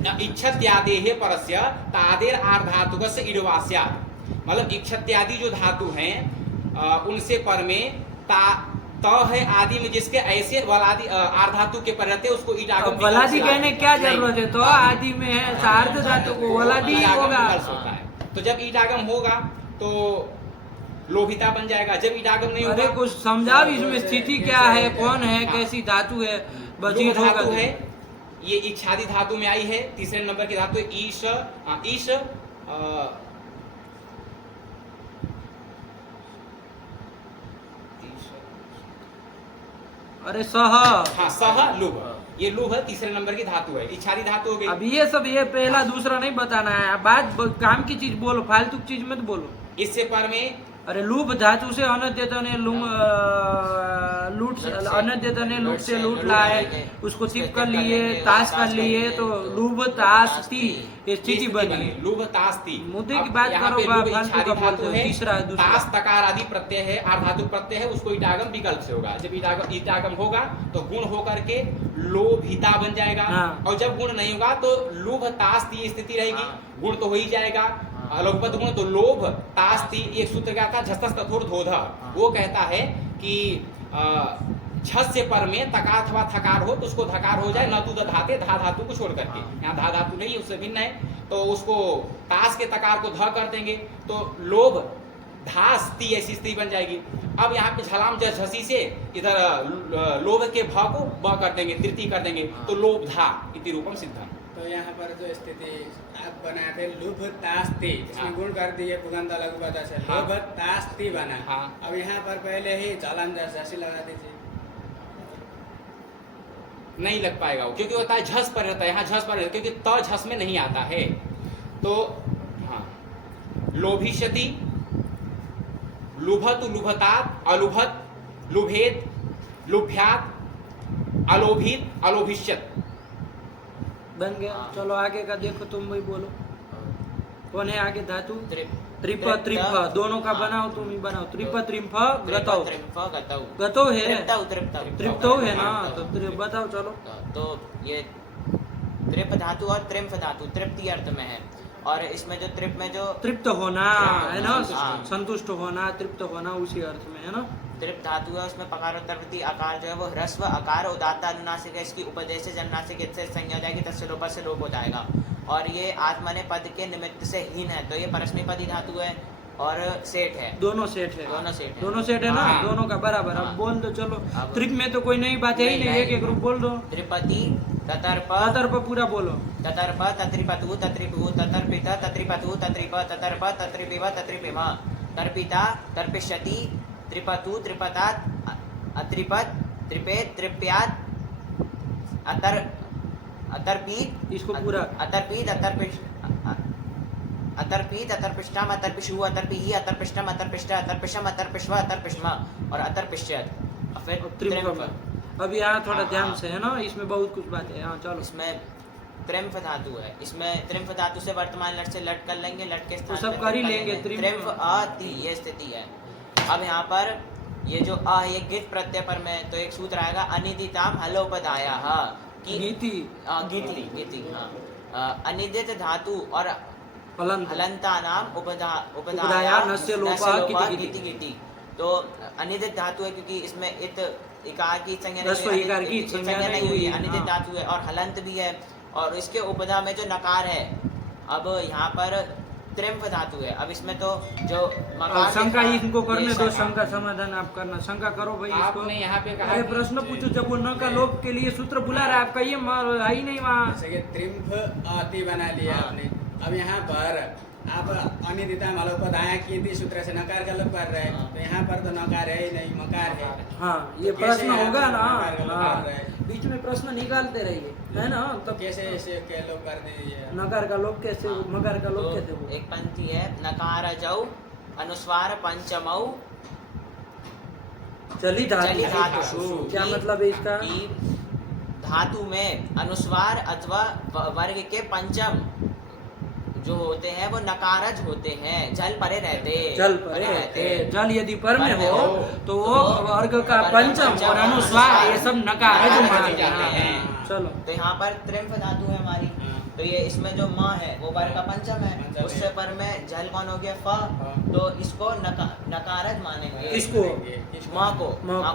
न इच्छत्यादेः परस्य तादेर आर्धातुकस्य इडवास्यात्, मतलब इच्छत्यादि जो धातु हैं उनसे पर में ता त है आदि में जिसके ऐसे वलादि आर्धातु के पर रहते हैं उसको ईटागम अब वलादी विकल्प से कहने क्या जरूरत है, तो आदि में है सार्थ धातु को वलादी ईटागम होगा। विकल्प होता है। तो जब ईटागम होगा तो लोभिता बन जाएगा, जब ईटागम नहीं अरे होगा कुछ समझाओ इसमें स्थिति क्या है, कौन है, कैसी धातु है, लुभ बजीर होगा धातु तो। है, ये इच्छादि धातु में आई है, तीसरे नंबर की धातु है ईश ईश अरे सह, हाँ सह लुभ, ये लुभ है तीसरे नंबर की धातु है, इच्छादि धातु हो गई। अब ये सब ये पहला दूसरा नहीं बताना है, बात काम की चीज बोलो, फालतू चीज मत बोलो। इससे पर में अरे लूप धातु से अनद्यतन ने लूट अनद्यतन ने लूट से लूट लाए, उसको तिप कर लिए, ताश कर लिए, तो लूब ताश ती ये स्थिति बनी। लुभ तास्ति, मुद्दे की अब बात यहाँ करो, पे लुभ फालतू इच्छादि का धातु बोलते हो, है, तीसरा दूसरा। तास तकार आदि प्रत्यय है, आर्धातु प्रत्यय है, उसको ईटागम विकल्प से होगा। जब ईटागम होगा तो गुण होकर के लोभिता बन जाएगा, हाँ। और जब गुण नहीं होगा तो लुभ तास्ति स्थिति रहेगी, गुण तो हो ही जाएगा। लघुपद गुण तो लोभ तास्ति, एक सूत्र क्या था झस्तस तथोर धोधा, वो कहता है कि झस से पर में तकार अथवा थकार हो तो उसको धकार हो जाए, न तू धाते धा धातु को छोड़ करके, यहाँ धा धातु नहीं है उससे भिन्न है, तो उसको तास के तकार को ध कर देंगे तो लोभ धास्ति ऐसी स्थिति बन जाएगी। अब यहाँ पे झलाम झसी से इधर लोभ के भ को ब कर देंगे, तृतीय कर देंगे, तो लोभ धा इति रूपम सिद्धम। तो यहाँ पर जो स्थिति आप बनाए थे लुभ तास्ति, इसमें हाँ। गुण कर दिए पुगंधा लघुपदा से, हाँ। लुभ तास्ति बना। हाँ। अब यहाँ पर पहले ही चालन जैसी लगा दीजिए, नहीं लग पाएगा वो, क्योंकि होता है झस पर रहता है, यहाँ झस पर रहता है, क्योंकि त झस में नहीं आता है। तो हाँ लोभिष्यति, लुभतु लुभतात, अलुभत लुभेत, लुभ्यात, अलोभित, अलोभिष्यत। बन गया। हाँ। चलो आगे का देखो, तुम वही बोलो, कौन है आगे धातु? त्रिप त्रिप, दोनों का बनाओ, तुम ही बनाओ। त्रिप त्रिम्फ गतौ, गतौ है, त्रिप्तौ है ना, तो बताओ चलो। तो ये त्रिप धातु और त्रिम्फ धातु तृप्ति अर्थ में है, और इसमें जो त्रिप में जो तृप्त होना है ना, हाँ। संतुष्ट होना, तृप्त होना उसी अर्थ में है ना। त्रिप धातु है, उसमें पकारोत्तरवृत्ति आकार जो है वो ह्रस्व आकार उदात्त अनुनासिक है, इसकी उपदेश से जन्नासिक से संज्ञा हो जाएगी, तस्य लोप से लोप हो जाएगा, और ये आत्मने पद के निमित्त से हीन है, तो ये परस्मैपदी धातु है और सेठ है, दोनों सेठ है, दोनों सेठ है। दोनों सेठ है ना, हाँ। दोनों का बराबर। अब हाँ। बोल दो चलो, अब- त्रिप में तो कोई नई बात है ही नहीं, एक एक रूप बोल दो। त्रिपति ततर्प अतर्प पूरा बोलो। ततर्प तत्रिपतु तत्रिपु ततर्पित तत्रिपतु तत्रिप ततर्प तत्रिपिव तत्रिपिम, तर्पिता तर्पिष्यति, त्रिपतु त्रिपतात, अत्रिपत त्रिपेत त्रिप्यात, अतर्पीत, इसको पूरा। अतर्पीत अतर्पीत अतर्पिष्टम अतर्पिषु अतर्पिहि अतर्पिष्टम अतर्पिष्ट अतर्पिषम अतर्पिष्व अतर्पिष्म और अतर्पिष्यत। और फिर त्रिम्फ। अब यहाँ थोड़ा हाँ, ध्यान हाँ। से है ना, इसमें बहुत कुछ बात है। हाँ चलो, इसमें त्रिम्फ धातु है, इसमें त्रिम्फ धातु से वर्तमान लट से लट कर लेंगे, लट के स्थान तो सब पे कर ही त्रिम्फ लेंगे, त्रिम्फ। त्रिम्फ अति ये स्थिति है। अब यहाँ पर ये जो अ ये गित प्रत्यय पर में, तो एक सूत्र आएगा अनिदिताम हलोपदाया कि गीति गीति गीति हाँ, अनिदित धातु और फलंत हलंता नाम उपदाया उपदाया नस्य लोपा लोपा गिति गीति गीति। तो अनिदित धातु है क्योंकि इसमें इत इकार की संज्ञा रस्व इकार की संज्ञा नहीं हुई है, अनिदित हाँ। धातु है, और हलंत भी है, और इसके उपदा में जो नकार है, अब यहाँ पर त्रिम्फ धातु है। अब इसमें तो जो मकार शंका के- इनको करने ये दो, शंका। शंका समाधान आप करना, शंका करो भाई इसको। आपने यहाँ पे कहा अरे कि- प्रश्न पूछो, जब वो न का लोप के लिए सूत्र बुला रहा है, आप कहिए, है ही नहीं वहाँ। जैसे कि त्रिम्फ अति बना लिया हाँ। आपने। अब यहाँ पर आप अनिदिता मलोपदाया कीर्ति सूत्र से नकार का लोप कर रहे हैं, हाँ। तो यहाँ पर तो नकार है ही नहीं, मकार है। हाँ, ये तो कैसे प्रश्न आप होगा ना, नकार का लोप हाँ, कर रहे हैं? बीच में प्रश्न निकालते रहिए, है ना, तो तब कैसे ऐसे के लोप कर दीजिए? नकार का लोप कैसे, हाँ। मकार का लोप तो कैसे हो? एक पंक्ति है नकार जौ अनुस्वार पंचमौ चली चली धातु, धातुषु। क्या मतलब है इसका? कि धातु में अनुस्वार अथवा वर्ग के पंचम जो होते हैं वो नकारज होते हैं, जल परे रहते, जल परे रहते। जल यदि पर में हो तो वो वर्ग का पंचम और अनुस्वार ये सब नकारज माने जाते हैं। चलो तो यहाँ पर त्रिम्फ धातु है हमारी, तो ये इसमें जो म है वो वर्ग का पंचम है, उससे पर में जल कौन हो गया फ, तो इसको नकारज मानेंगे। इसको माँ को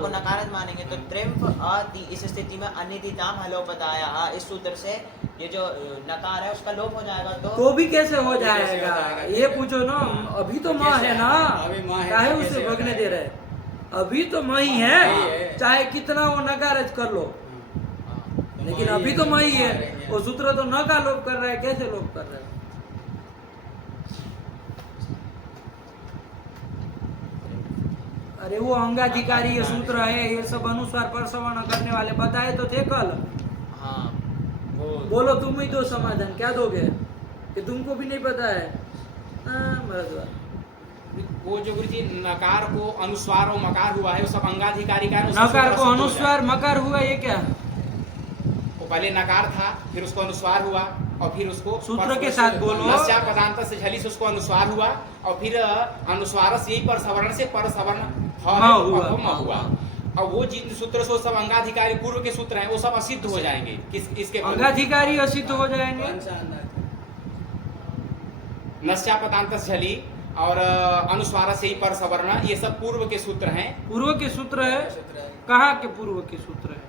नकारज मानेंगे। तो त्रिम्फ अति इस स्थिति में अनिदिताम हलोपताया, इस सूत्र से ये जो नकार है उसका लोप हो जाएगा। तो भी कैसे हो जाएगा ये पूछो ना, अभी तो माँ है ना, चाहे उसे भगने दे रहे, अभी तो माँ ही है, चाहे कितना वो नकारज कर लो, लेकिन अभी तो माँ ही है। वो सूत्र तो न का लोप कर रहा है, कैसे लोप कर रहा है? अरे वो अंगाधिकारी ये सूत्र है, ये सब अनुस्वार परसवर्ण करने वाले बताए तो थे कल। हाँ बोलो तुम ही दो समाधान, क्या दोगे कि तुमको भी नहीं पता है? वो जो गुरु जी नकार को अनुस्वार और मकार हुआ है वो सब अंगाधिकारी का है, नकार को अनुस्वार मकार हुआ, ये क्या? वो पहले नकार था, फिर उसको अनुस्वार हुआ और फिर उसको सूत्र के साथ बोलो। नस्या पदांत से झली से उसको अनुस्वार हुआ और फिर अनुस्वारस यही पर सवर्ण से पर सवर्ण हुआ। और वो जिन सूत्र से सब अंगाधिकारी पूर्व के सूत्र हैं वो सब असिद्ध हो जाएंगे। इसके अंगाधिकारी असिद्ध हो जाएंगे। नस्या पदांत से झली और अनुस्वार से ही पर सवर्ण ये सब पूर्व के सूत्र हैं। पूर्व के सूत्र है, कहाँ के पूर्व के सूत्र है?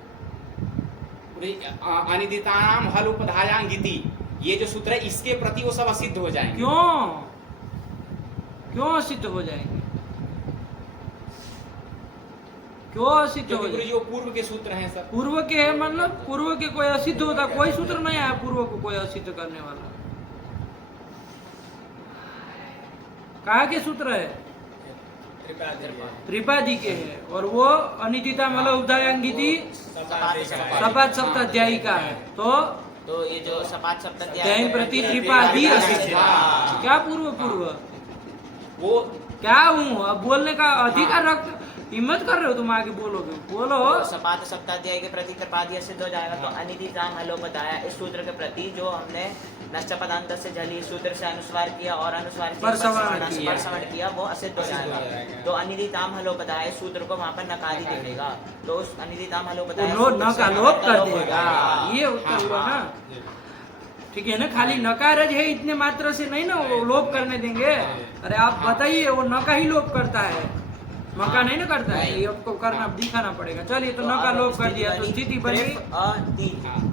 अनिदितानाम हल उपधायांगिति, ये जो सूत्र है इसके प्रति वो सब असिद्ध हो जाएंगे। क्यों असिद्ध हो जाएंगे? क्यों असिद्ध हो जाएंगे? जो पूर्व के सूत्र हैं सब पूर्व के है, मतलब पूर्व के कोई असिद्ध होता, कोई सूत्र नहीं आया पूर्व को कोई असिद्ध करने वाला। कहाँ के सूत्र है? त्रिपादी के है, और वो अनिदिता मतलब उदायांगिति सपाद सप्ताध्यायी का है। तो ये जो सपाद सप्ताध्यायी प्रति त्रिपादी असिद्ध, क्या पूर्व वो क्या हूँ? अब बोलने का अधिकार रख, हिम्मत कर रहे हो तुम, आगे बोलोगे, बोलो। सपाद सप्ताध्यायी के प्रति त्रिपादी सिद्ध हो जाएगा। तो अनिदिताम हलो बताया, इस सूत्र के प्रति जो हमने नश्च पदांत से झली सूत्र से अनुस्वार किया और अनुस्वार से परसवर्ण किया वो असिद्ध हो जाएगा। तो अनिदिताम हलो बताया इस सूत्र को वहाँ पर नकारी दे देगा, तो उस अनिदिताम हलो बताया लोप कर देगा। ये उत्तर हुआ ना, ठीक है ना? खाली नकारज है इतने मात्र से नहीं ना वो लोप करने देंगे। अरे आप बताइए, वो नका ही लोप करता है, मका नहीं ना करता है, ये आपको करना दिखाना पड़ेगा। चलिए, तो नका लोप कर दिया तो स्थिति बनी।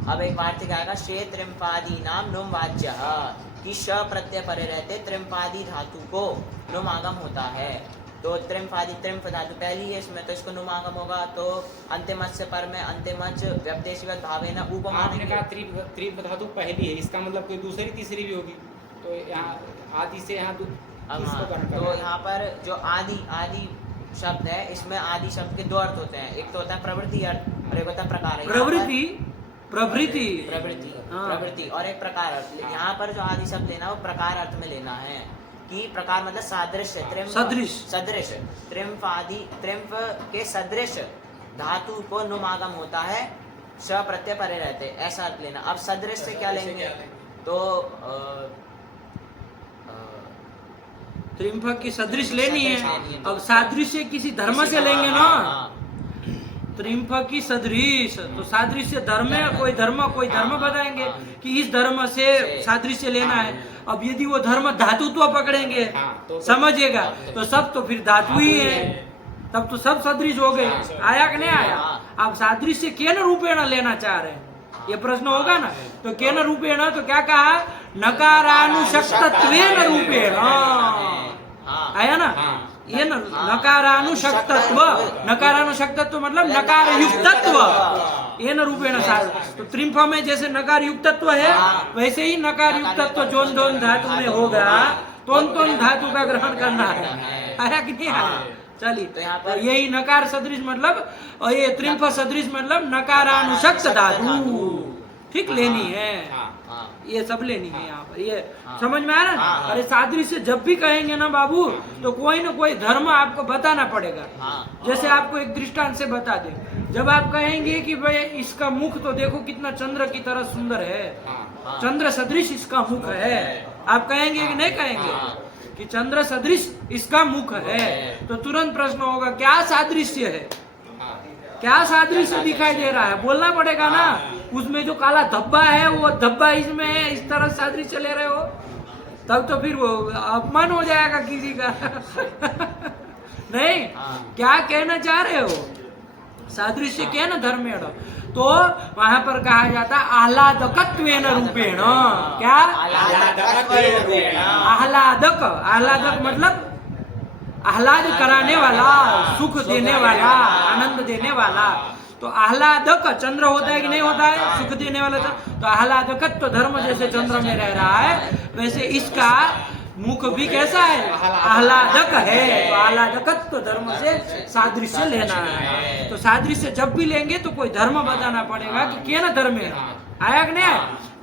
अब एक वार्तिक आएगा, शे त्रिम्पादी नाम नुम वाच्य कि श प्रत्यय परे रहते त्रिम्पादी धातु को नुमागम होता है। तो त्रिम्पादी त्रिम्फ धातु पहली है इसमें, तो इसको नुमागम होगा। तो अंतिमच से पर में अंतिमच व्यपदेशीवत भावे न आपने कहा त्रिम्फ धातु पहली है, इसका मतलब कोई दूसरी तीसरी भी होगी। तो यहाँ आदि से यहाँ तो यहाँ पर जो आदि शब्द है, इसमें आदि शब्द के दो अर्थ होते हैं, एक तो होता है प्रवृत्ति अर्थ और एक होता है प्रकार। प्रवृत्ति और एक प्रकार अर्थ। यहाँ पर जो आदि शब्द लेना है वो प्रकार अर्थ में लेना है, कि प्रकार मतलब सादृश्य, सदृश। त्रिम्फ के सदृश धातु को नुमागम होता है, श प्रत्यय परे रहते, ऐसा अर्थ लेना। अब सदृश से क्या लेंगे? तो त्रिम्फ की सदृश लेनी है। अब सादृश्य किसी धर्म से लेंगे ना, त्रिम्फ की सदृश, तो सादृश्य धर्म है, कोई धर्म बताएंगे कि इस धर्म से सादृश्य लेना है। अब यदि वो धर्म धातुत्व पकड़ेंगे, समझिएगा, तो सब तो फिर धातु ही है, तब तो सब सदृश हो गए। आया कि नहीं आया? अब सादृश्य केन रूपेण लेना चाह रहे हैं, ये प्रश्न होगा ना। तो केन रूपेण, तो क्या कहा? नकारानुशक्तत्वेन रूपेण। आया ना? ये नकारानुशक्तत्व, नकारानुशक्तत्व मतलब नकार युक्तत्व, ये न रूपेण सार। तो त्रिम्फ में जैसे नकार युक्तत्व है, वैसे ही नकार युक्तत्व जोन दोन धातु में होगा, तोन धातु का ग्रहण करना है। आया कि नहीं आया? चलिए, तो यही नकार सदृश मतलब, और ये त्रिम्फ सदृश मतलब नकारानुशक्त धातु, ठीक लेनी है। ये सब लेनी है यहाँ पर, ये समझ में आ रहा है? अरे सादृश्य जब भी कहेंगे ना बाबू, तो कोई ना कोई धर्म आपको बताना पड़ेगा। जैसे आपको एक दृष्टांत से बता दे, जब आप कहेंगे कि भाई इसका मुख तो देखो कितना चंद्र की तरह सुंदर है, चंद्र सदृश इसका मुख है, आप कहेंगे कि नहीं कहेंगे हाँ। कि चंद्र सदृश इसका मुख है, तो तुरंत प्रश्न होगा क्या सादृश्य है, क्या सादृश्य दिखाई दे रहा है, बोलना पड़ेगा ना। उसमें जो काला धब्बा है वो धब्बा इसमें है, इस तरह सादृश्य ले रहे हो, तब तो फिर वो अपमान हो जाएगा किसी का। नहीं, क्या कहना चाह रहे हो, सादृश्य क्या ना धर्मेण, तो वहां पर कहा जाता आह्लादकत्वेन रूपेण, क्या आह्लादक, आह्लादक मतलब आह्लाद कराने वाला, सुख देने वाला, आनंद देने वाला। तो आह्लादक चंद्र होता है कि नहीं होता है, सुख देने वाला। तो आह्लादकत्व धर्म जैसे चंद्र में रह रहा है, वैसे इसका मुख भी कैसा है, आह्लादक है। तो आह्लादकत्व धर्म से सादृश्य लेना है। तो सादृश्य जब भी लेंगे तो कोई धर्म बताना पड़ेगा कि क्या ना धर्म है, आया कि नहीं।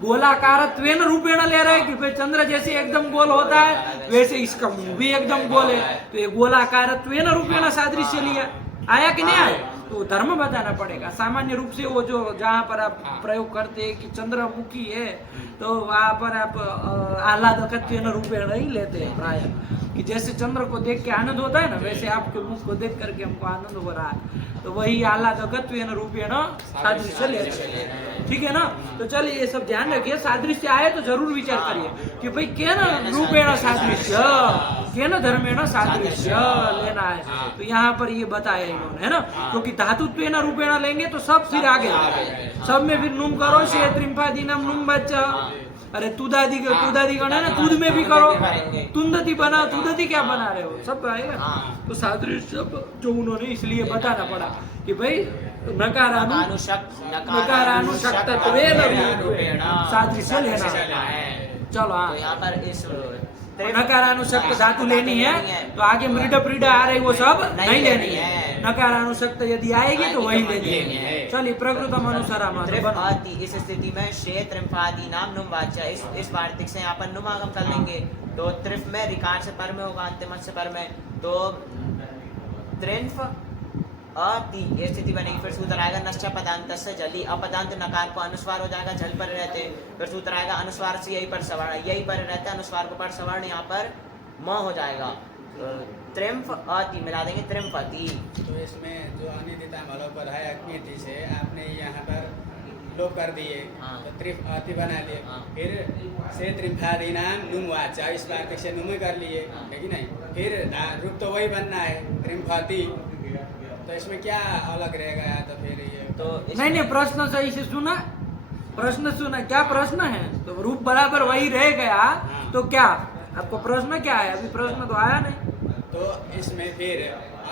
गोलाकारत्वेन रूपेण ले रहे हैं कि भाई चंद्र जैसे एकदम गोल होता है वैसे इसका मुंह भी एकदम गोल है, तो ये गोलाकारत्वेन रूपेण सादृश्य लिया, आया कि नहीं आया। तो धर्म बताना पड़ेगा। सामान्य रूप से वो जो जहाँ पर आप प्रयोग करते हैं कि चंद्रमुखी है, तो वहाँ पर आप आह्लादकत्वेन रूपेण ही लेते हैं प्राय, कि जैसे चंद्र को देख के आनंद होता है ना, वैसे आपके मुख को देख करके हमको आनंद हो रहा है, तो वही आह्लादकत्वेन रूपेण सादृश्य लेते हैं। ठीक है ना। तो चलिए ये सब ध्यान रखिए, सादृश्य आए तो जरूर विचार करिए कि भाई क्या ना रूपेण सादृश्य, क्या ना धर्मेण सादृश्य लेना है। तो यहाँ पर ये बताया इन्होंने, है ना, क्योंकि धातुत्वेन रूपेण लेंगे तो सब फिर आगे सब में फिर नुम करो शे त्रिम्फादीनम नुम बच्चा, अरे तुदादी गण है ना, तुद में भी करो, तुंदती बना, तुदती क्या बना रहे हो, सब आएगा। तो सादृश्य जो उन्होंने इसलिए बताना पड़ा कि भाई नकारानुशक्तत्वेन रूपेण सादृश्य लेना है। चलो हाँ, तो यहाँ पर इस नकारानुशक्त धातु लेनी है, तो आगे मृड प्रीड आ रही वो सब नहीं लेनी है। नकारानुशक्त यदि आएगी तो वही लेनी है। चलिए प्रकृतम अनुसारम त्रिफाति, इस स्थिति में शे त्रिम्फादि नाम नुम वाच्य, इस वार्तिक से यहाँ पर नुम आगम कर लेंगे। तो त्रिफ में रिकार से पर में होगा, अंतिम से पर में, तो त्रिन्फ अति ये स्थिति बनेगी। फिर सूत्र आएगा नश्च पदांत से जली, अपदांत नकार को अनुस्वार हो जाएगा, जल पर रहते। फिर सूत्र आएगा अनुस्वार से यही पर सवर्ण, यही पर रहता है, अनुस्वार को पर सवर्ण यहाँ पर म हो जाएगा। त्रिम्फ अति मिला देंगे, त्रिम्फति। तो इसमें जो अनिदिता मलोपद है अग्निति से आपने यहाँ पर लोप कर दिए, तो त्रिफ अति बना लिए। फिर से त्रिम्फादि नाम नुम वाचा, इस बार से नुम कर लिए, है कि नहीं। फिर रूप तो वही बनना है त्रिम्फाति, तो इसमें क्या अलग रहेगा। तो फिर ये तो नहीं प्रश्न सही से सुना, प्रश्न सुना, क्या प्रश्न है, तो रूप बराबर वही रह गया, तो क्या आपको प्रश्न क्या है, अभी प्रश्न तो आया नहीं। तो इसमें फिर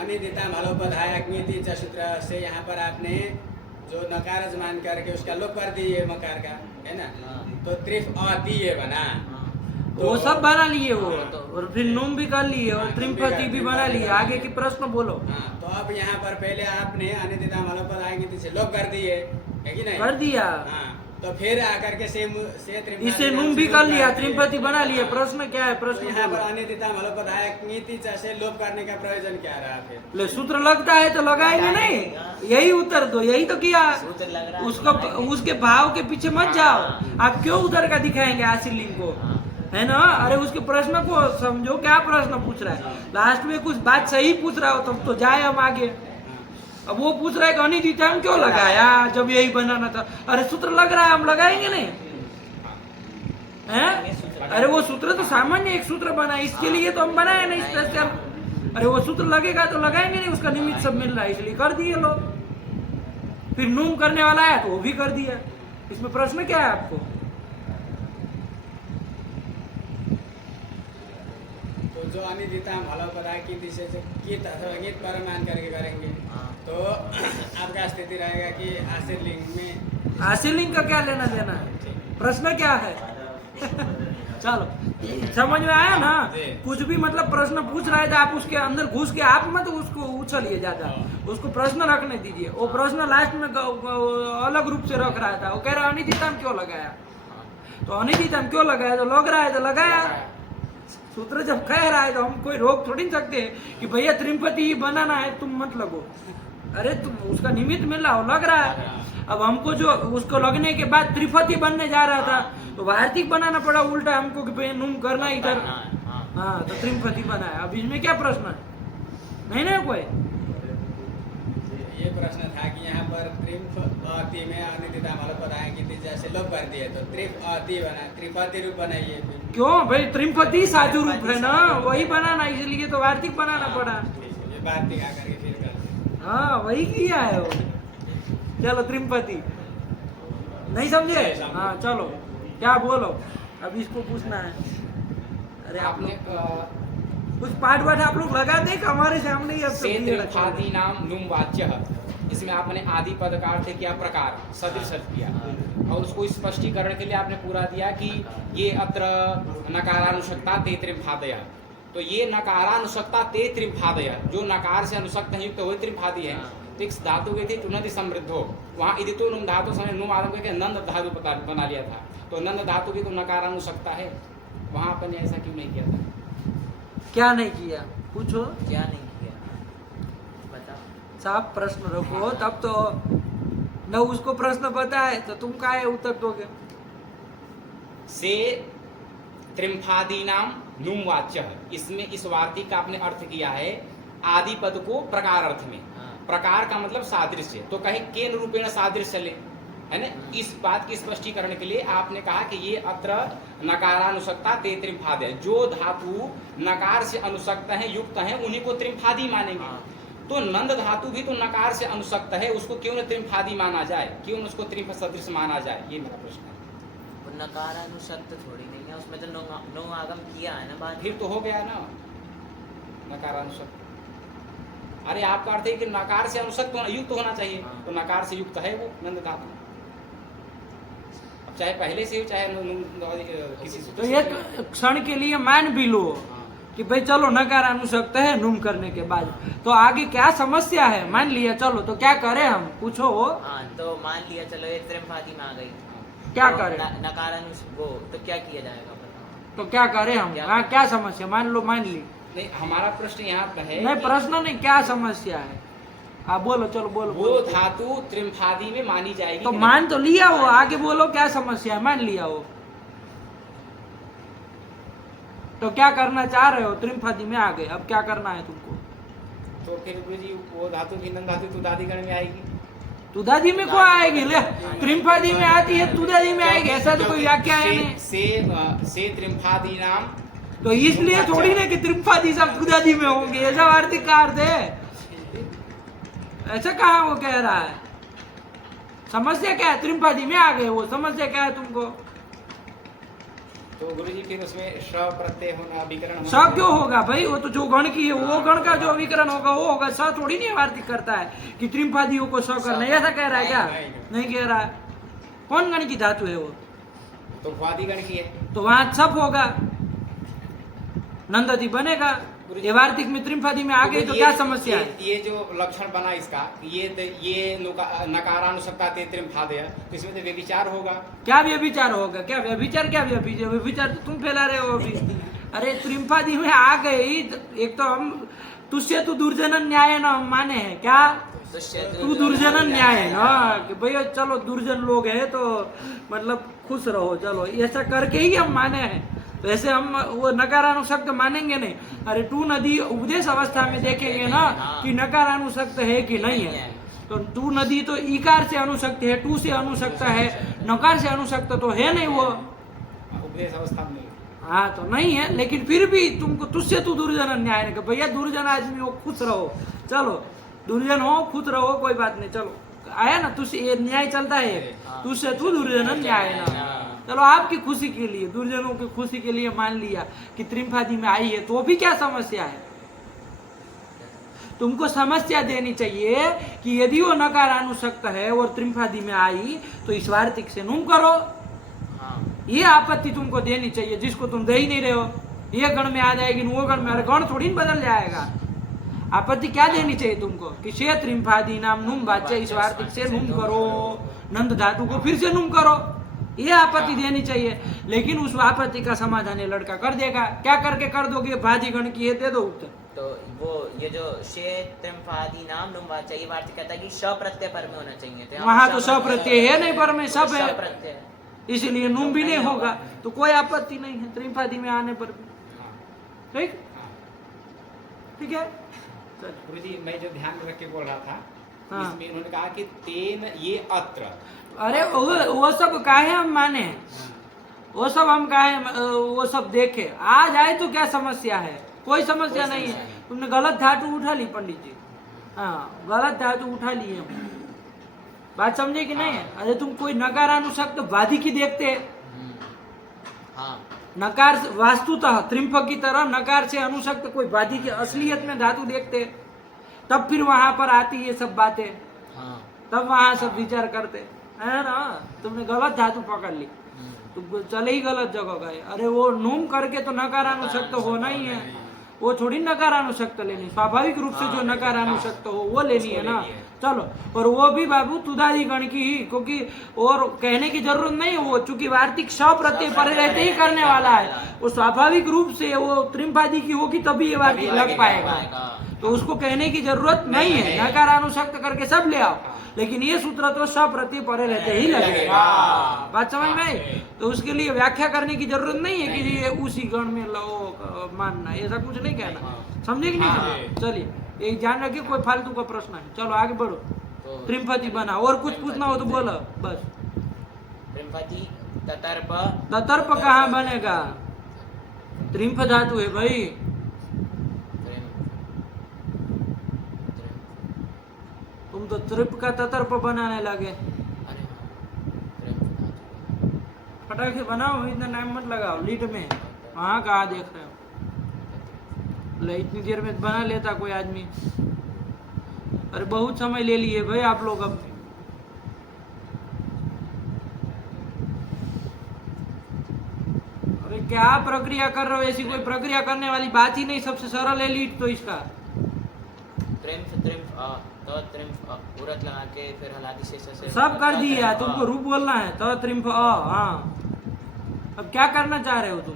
अनिदिता मलोपधाय अग्निति सूत्र से यहाँ पर आपने जो नकार मान करके उसका लोप कर दिए मकार का, है ना। तो त्रिफ अतीय बना, तो वो सब बना लिए वो, और फिर नुम भी कर लिए और त्रिम्फति भी बना लिए। आगे की प्रश्न बोलो। तो अब यहाँ पर पहले आपने अनिदिता मलोपधाय अग्निति से लोप कर दिए, है कि नहीं, कर दिया। तो फिर आकर के से इसे नुम भी कर लिया, त्रिम्फति बना लिया। प्रश्न क्या है, प्रश्न यहाँ पर अनिदिता मलोपधाय अग्निति से लोप करने का प्रयोजन क्या रहा फिर। ले सूत्र लगता है तो लगाएंगे नहीं, यही उत्तर दो, यही तो किया। सूत्र लग रहा है, उसको उसके भाव के पीछे मत जाओ, आप क्यों उधर का दिखाएंगे आशीर्लिंग को, है ना। अरे उसके प्रश्न को समझो, क्या प्रश्न पूछ रहा है, लास्ट में कुछ बात सही पूछ रहा हो तब तो जाए हम आगे। अब वो पूछ रहा है कि अनिदिता हम क्यों लगाया जब यही बनाना था। अरे सूत्र लग रहा है, हम लगाएंगे नहीं हैं। अरे वो सूत्र तो सामान्य एक सूत्र बना, इसके लिए तो हम बनाए नहीं स्पेशल। अरे वो सूत्र लगेगा तो लगाएंगे नहीं, उसका निमित्त सब मिल रहा है इसलिए कर दिए लोग। फिर नुम करने वाला है तो वो भी कर दिया। इसमें प्रश्न क्या है आपको। तो जो अनिदिता मलोपधाय की दिशा से कित अथवा गीत पर मान करके करेंगे, तो आपका स्थिति रहेगा कि आशीर्लिंग में। आशीर्लिंग का क्या लेना देना है, प्रश्न क्या है। चलो समझ में आया ना। कुछ भी मतलब प्रश्न पूछ रहा है तो आप उसके अंदर घुस के आप मत उसको उछलिए ज्यादा, उसको प्रश्न रखने दीजिए। वो प्रश्न लास्ट में अलग रूप से रख रहा था, वो कह रहा अनिदिता क्यों लगाया, तो अनिदिता क्यों लगाया, तो लग रहा है तो लगाया। सूत्र जब कह रहा है तो हम कोई रोक थोड़ी सकते हैं कि भैया त्रिम्फति ही बनाना है तुम मत लगो। अरे तुम उसका निमित्त मिला हो लग रहा है। अब हमको जो उसको लगने के बाद त्रिपति बनने जा रहा था तो वार्तिक बनाना पड़ा उल्टा हमको कि भाई नुम करना इधर। हाँ तो त्रिपति बना है। अब इसमें क्या प्रश्न है? नहीं ना कोई। ये प्रश्न था कि यहाँ पर त्रिपति में अनिदिता मतलब बताएं कि जैसे लोग कर दिए तो त्रिपति बना, त्रिपति रूप बनाइए। क्यों भाई? त्रिपति साधु रूप है ना, वही बनाना, इसलिए तो वार्तिक बनाना पड़ा। ये वार्तिक आकर के फिर कर। हाँ वही किया है वो। चलो त्रिपति नहीं समझे? हाँ चलो क्या बोलो अब इसको पूछना है। अरे आप आपने कुछ पाठ वाठ आप लोग लगा दे हमारे सामने ही। अब से त्रिपादी नाम नुम वाच्य, इसमें आपने आदि पद का अर्थ किया प्रकार सदृश किया और उसको स्पष्टीकरण के लिए आपने पूरा दिया कि ये अत्र नकारानुसक्ता ते त्रिम्फादय। तो ये नकारानुसक्ता ते त्रिम्फादय, जो नकार से अनुसक्त है युक्त वही त्रिम्फादी है। तो एक धातु के थे तुनदि समृद्धो, वहाँ इधि तो नुम धातु समय नुम आदम के नंद धातु बना लिया था। तो नंद धातु की तो नकारानुसक्ता है, वहाँ अपन ने ऐसा क्यों नहीं किया था? क्या नहीं किया? पूछो। क्या नहीं किया बताओ। साफ प्रश्न रखो तब तो। न उसको प्रश्न पता है तो तुम काहे उत्तर दोगे? से त्रिम्फादी नाम नुम वाच्य, इसमें इस वार्तिक का आपने अर्थ किया है आदि पद को प्रकार अर्थ में। प्रकार का मतलब सादृश्य, तो कहे केन रूपेण सादृश्य ले, है ना। इस बात की स्पष्टीकरण के लिए आपने कहा कि ये अत्र नकारानुसक्ता ते त्रिम्फादय, जो धातु नकार से अनुसक्त है युक्त है उन्हीं को त्रिम्फादी मानेंगे। तो नंद धातु भी तो नकार से अनुसक्त है, उसको क्यों न त्रिम्फादी माना जाए, क्यों न उसको त्रिम्फ सदृश माना जाए, ये मेरा प्रश्न है। नकारानुसक्त थोड़ी नहीं है, उसमें तो नो आगम किया है ना बाद। फिर तो हो गया ना नकारानुसक्त। अरे आपका अर्थ है कि नकार से अनुसक्त होना युक्त होना चाहिए, तो नकार से युक्त है वो नंद धातु, अब चाहे पहले से हो चाहे किसी से। तो एक क्षण के लिए मान भी लो कि भाई चलो नकार अनुसक्त है नुम करने के बाद, तो आगे क्या समस्या है? मान लिया चलो, तो क्या करें हम? पूछो। हाँ तो मान लिया चलो एक त्रिम्फादी में आ गई, क्या तो करें? नकारानुसक्त वो तो क्या किया जाएगा? तो क्या करें हम? हाँ क्या समस्या? मान लो, मान ली। नहीं, हमारा प्रश्न यहाँ पे है नहीं प्रश्न नहीं, क्या समस्या है आप बोलो। चलो बोलो। वो बोलो। धातु त्रिम्फादी में मानी जाएगी तो कि मान नहीं? तो लिया हो, आगे बोलो क्या समस्या है? मान लिया हो तो क्या करना चाह रहे हो? त्रिम्फादी में आ गए, अब क्या करना है तुमको? तो फिर गुरु जी वो धातु भी नंद धातु तुदादिगण में आएगी। तुदादी में को आएगी? ले त्रिम्फादी में आती है, तुदादी में आएगी, ऐसा तो कोई व्याख्या है नहीं। से त्रिम्फादी नाम, तो इसलिए थोड़ी ना कि त्रिम्फादी सब तुदादी में होंगे, ऐसा वार्तिक का अर्थ है? ऐसा कहाँ वो कह रहा है? समस्या क्या है? त्रिम्फादी में आ गए, वो समस्या क्या है तुमको? तो गुरु जी फिर उसमें श प्रत्यय होना, विकरण होना। स क्यों होगा भाई? वो तो जो गण की है वो गण का जो विकरण होगा वो होगा। स थोड़ी नहीं वार्तिक करता है कि त्रिम्फादियों को स करना, ऐसा कह रहा है क्या? नहीं कह रहा है। कौन गण की धातु है वो? तो वादिगण की है, तो वहां छप होगा, नंदती बनेगा। ये वार्तिक में त्रिम्फादी में आ गई तो क्या समस्या है? ये जो लक्षण बना इसका, ये नकारानुसक्ता ते त्रिम्फादय, तो इसमें तो व्यभिचार होगा। क्या व्यभिचार होगा? क्या व्यभिचार? क्या व्यभिचार? व्यभिचार तो तुम फैला रहे हो अभी। अरे त्रिम्फादी में आ गई, एक तो हम तुष्य तु दुर्जन न्याय न माने हैं क्या? तू दुर्जन न्याय है ना, कि भैया चलो दुर्जन लोग हैं तो मतलब खुश रहो, चलो ऐसा करके ही हम माने हैं। तो ऐसे हम वो नकारानुसक्त मानेंगे नहीं। अरे टू नदी उपदेश अवस्था में देखेंगे ना कि नकारानुसक्त है कि नहीं है। तो टू नदी तो इकार से अनुसक्त है, टू से अनुसक्त है, नकार से अनुसक्त तो है नहीं वो, उपदेश अवस्था में। हाँ तो नहीं है, लेकिन फिर भी तुमको तुझसे तू दुर्जन न्याय नहीं, भैया दुर्जन आदमी हो खुश रहो, चलो दुर्जन हो खुश रहो, कोई बात नहीं, चलो आया ना तुझसे ये न्याय चलता है, तुझसे तू दुर्जन न्याय ना, चलो आपकी खुशी के लिए, दुर्जनों की खुशी के लिए मान लिया कि त्रिम्फादी में आई है, तो भी क्या समस्या है? तुमको समस्या देनी चाहिए कि यदि वो नकारानुसक्त है और त्रिम्फादी में आई तो इस वार्तिक से नुम करो। ये आपत्ति तुमको देनी चाहिए, जिसको तुम दे ही नहीं रहे हो। ये गण में आ जाएगी, वो गण में, गण थोड़ी बदल जाएगा। आपत्ति क्या देनी चाहिए तुमको कि शे त्रिम्फादी नाम नुम वाच्य, इस वार्तिक से नुम करो, नंद धातु को फिर से नुम करो, ये आपत्ति देनी चाहिए। लेकिन उस आपत्ति का समाधान ये लड़का कर देगा। क्या करके कर दोगे? भाजी गण की है, दे दो उत्तर। तो वो ये जो शे त्रिम्फादि नाम नुम वाचा, ये वार्तिक कहता है कि श प्रत्यय पर में होना चाहिए। तो यहाँ वहाँ तो श प्रत्यय है नहीं, पर में सब श है, प्रत्यय है। इसीलिए नुम भी नहीं होगा, तो कोई आपत्ति नहीं है त्रिम्फादी में आने पर भी। हाँ, ठीक हाँ। ठीक है। गुरुजी मैं जो ध्यान में रख के बोल रहा था, हाँ। इसमें उन्होंने कहा कि तेन ये अत्र। अरे वो सब काहे हम माने, वो सब हम काहे वो सब देखे, आ जाए तो क्या समस्या है, कोई समस्या नहीं है। तुमने गलत धातु उठा ली पंडित जी, हाँ गलत धातु उठा लिए हम, बात समझे कि नहीं? अरे तुम कोई नकारानुशक्त वादी की देखते, हाँ नकार वास्तुतः त्रिम्फ की तरह नकार से अनुशक्त कोई वादी की असलियत में धातु देखते, तब फिर वहां पर आती ये सब बातें, हाँ तब वहां सब विचार करते है ना। तुमने गलत धातु पकड़ ली, तुम चले ही गलत जगह गए। अरे वो नूम करके तो नकारानुशक्त होना ही है, वो थोड़ी नकारानुशक्त लेनी, स्वाभाविक रूप से जो नकारानुशक्त हो वो लेनी है ना। चलो, और वो भी बाबू तुदादी गण की ही, क्योंकि और कहने की जरूरत नहीं, वो चूंकि वार्तिक श प्रत्यय पर रहते ही करने वाला है, वो स्वाभाविक रूप से वो त्रिम्फादी की होगी तभी ये वार्तिक लग पाएगा, तो उसको कहने की जरूरत नहीं है। नकारानुशक्त करके सब ले आओ, लेकिन ये सूत्र तो स प्रत्यय परे रहते ही लगेगा। बात समझ में आई? तो उसके लिए व्याख्या करने की जरूरत नहीं है कि ये उसी गण में लो मानना, ऐसा कुछ नहीं कहना। समझे कि नहीं? चलिए एक ध्यान रखिए, कोई फालतू का प्रश्न है, चलो आगे बढ़ो। त्रिम्फति बना, और कुछ पूछना हो तो बोलो बस। त्रिम्फति ततर्प, ततर्प कहाँ बनेगा? त्रिम्फ धातु है भाई, तुम तो त्रिप का ततर्प बनाने लगे। अरे हाँ, त्रिम्फ फटाक से बनाओ, इतना टाइम मत लगाओ लीड में, वहाँ कहाँ देख रहे हो? ले इतनी देर में बना लेता कोई आदमी। अरे बहुत समय ले लिए भाई आप लोग अब। अरे क्या प्रक्रिया कर रहे हो? ऐसी कोई प्रक्रिया करने वाली बात ही नहीं, सबसे सरल है लीड तो इसका। त्रिम्फ त्रिम्फ अ, तो त्रिम्फ अ, उरत लगा के फिर हलादी से सब कर दिया, तुमको रूप बोलना है तो त्रिम्फ अ। हाँ, अब क्या करना चाह रहे हो तुम?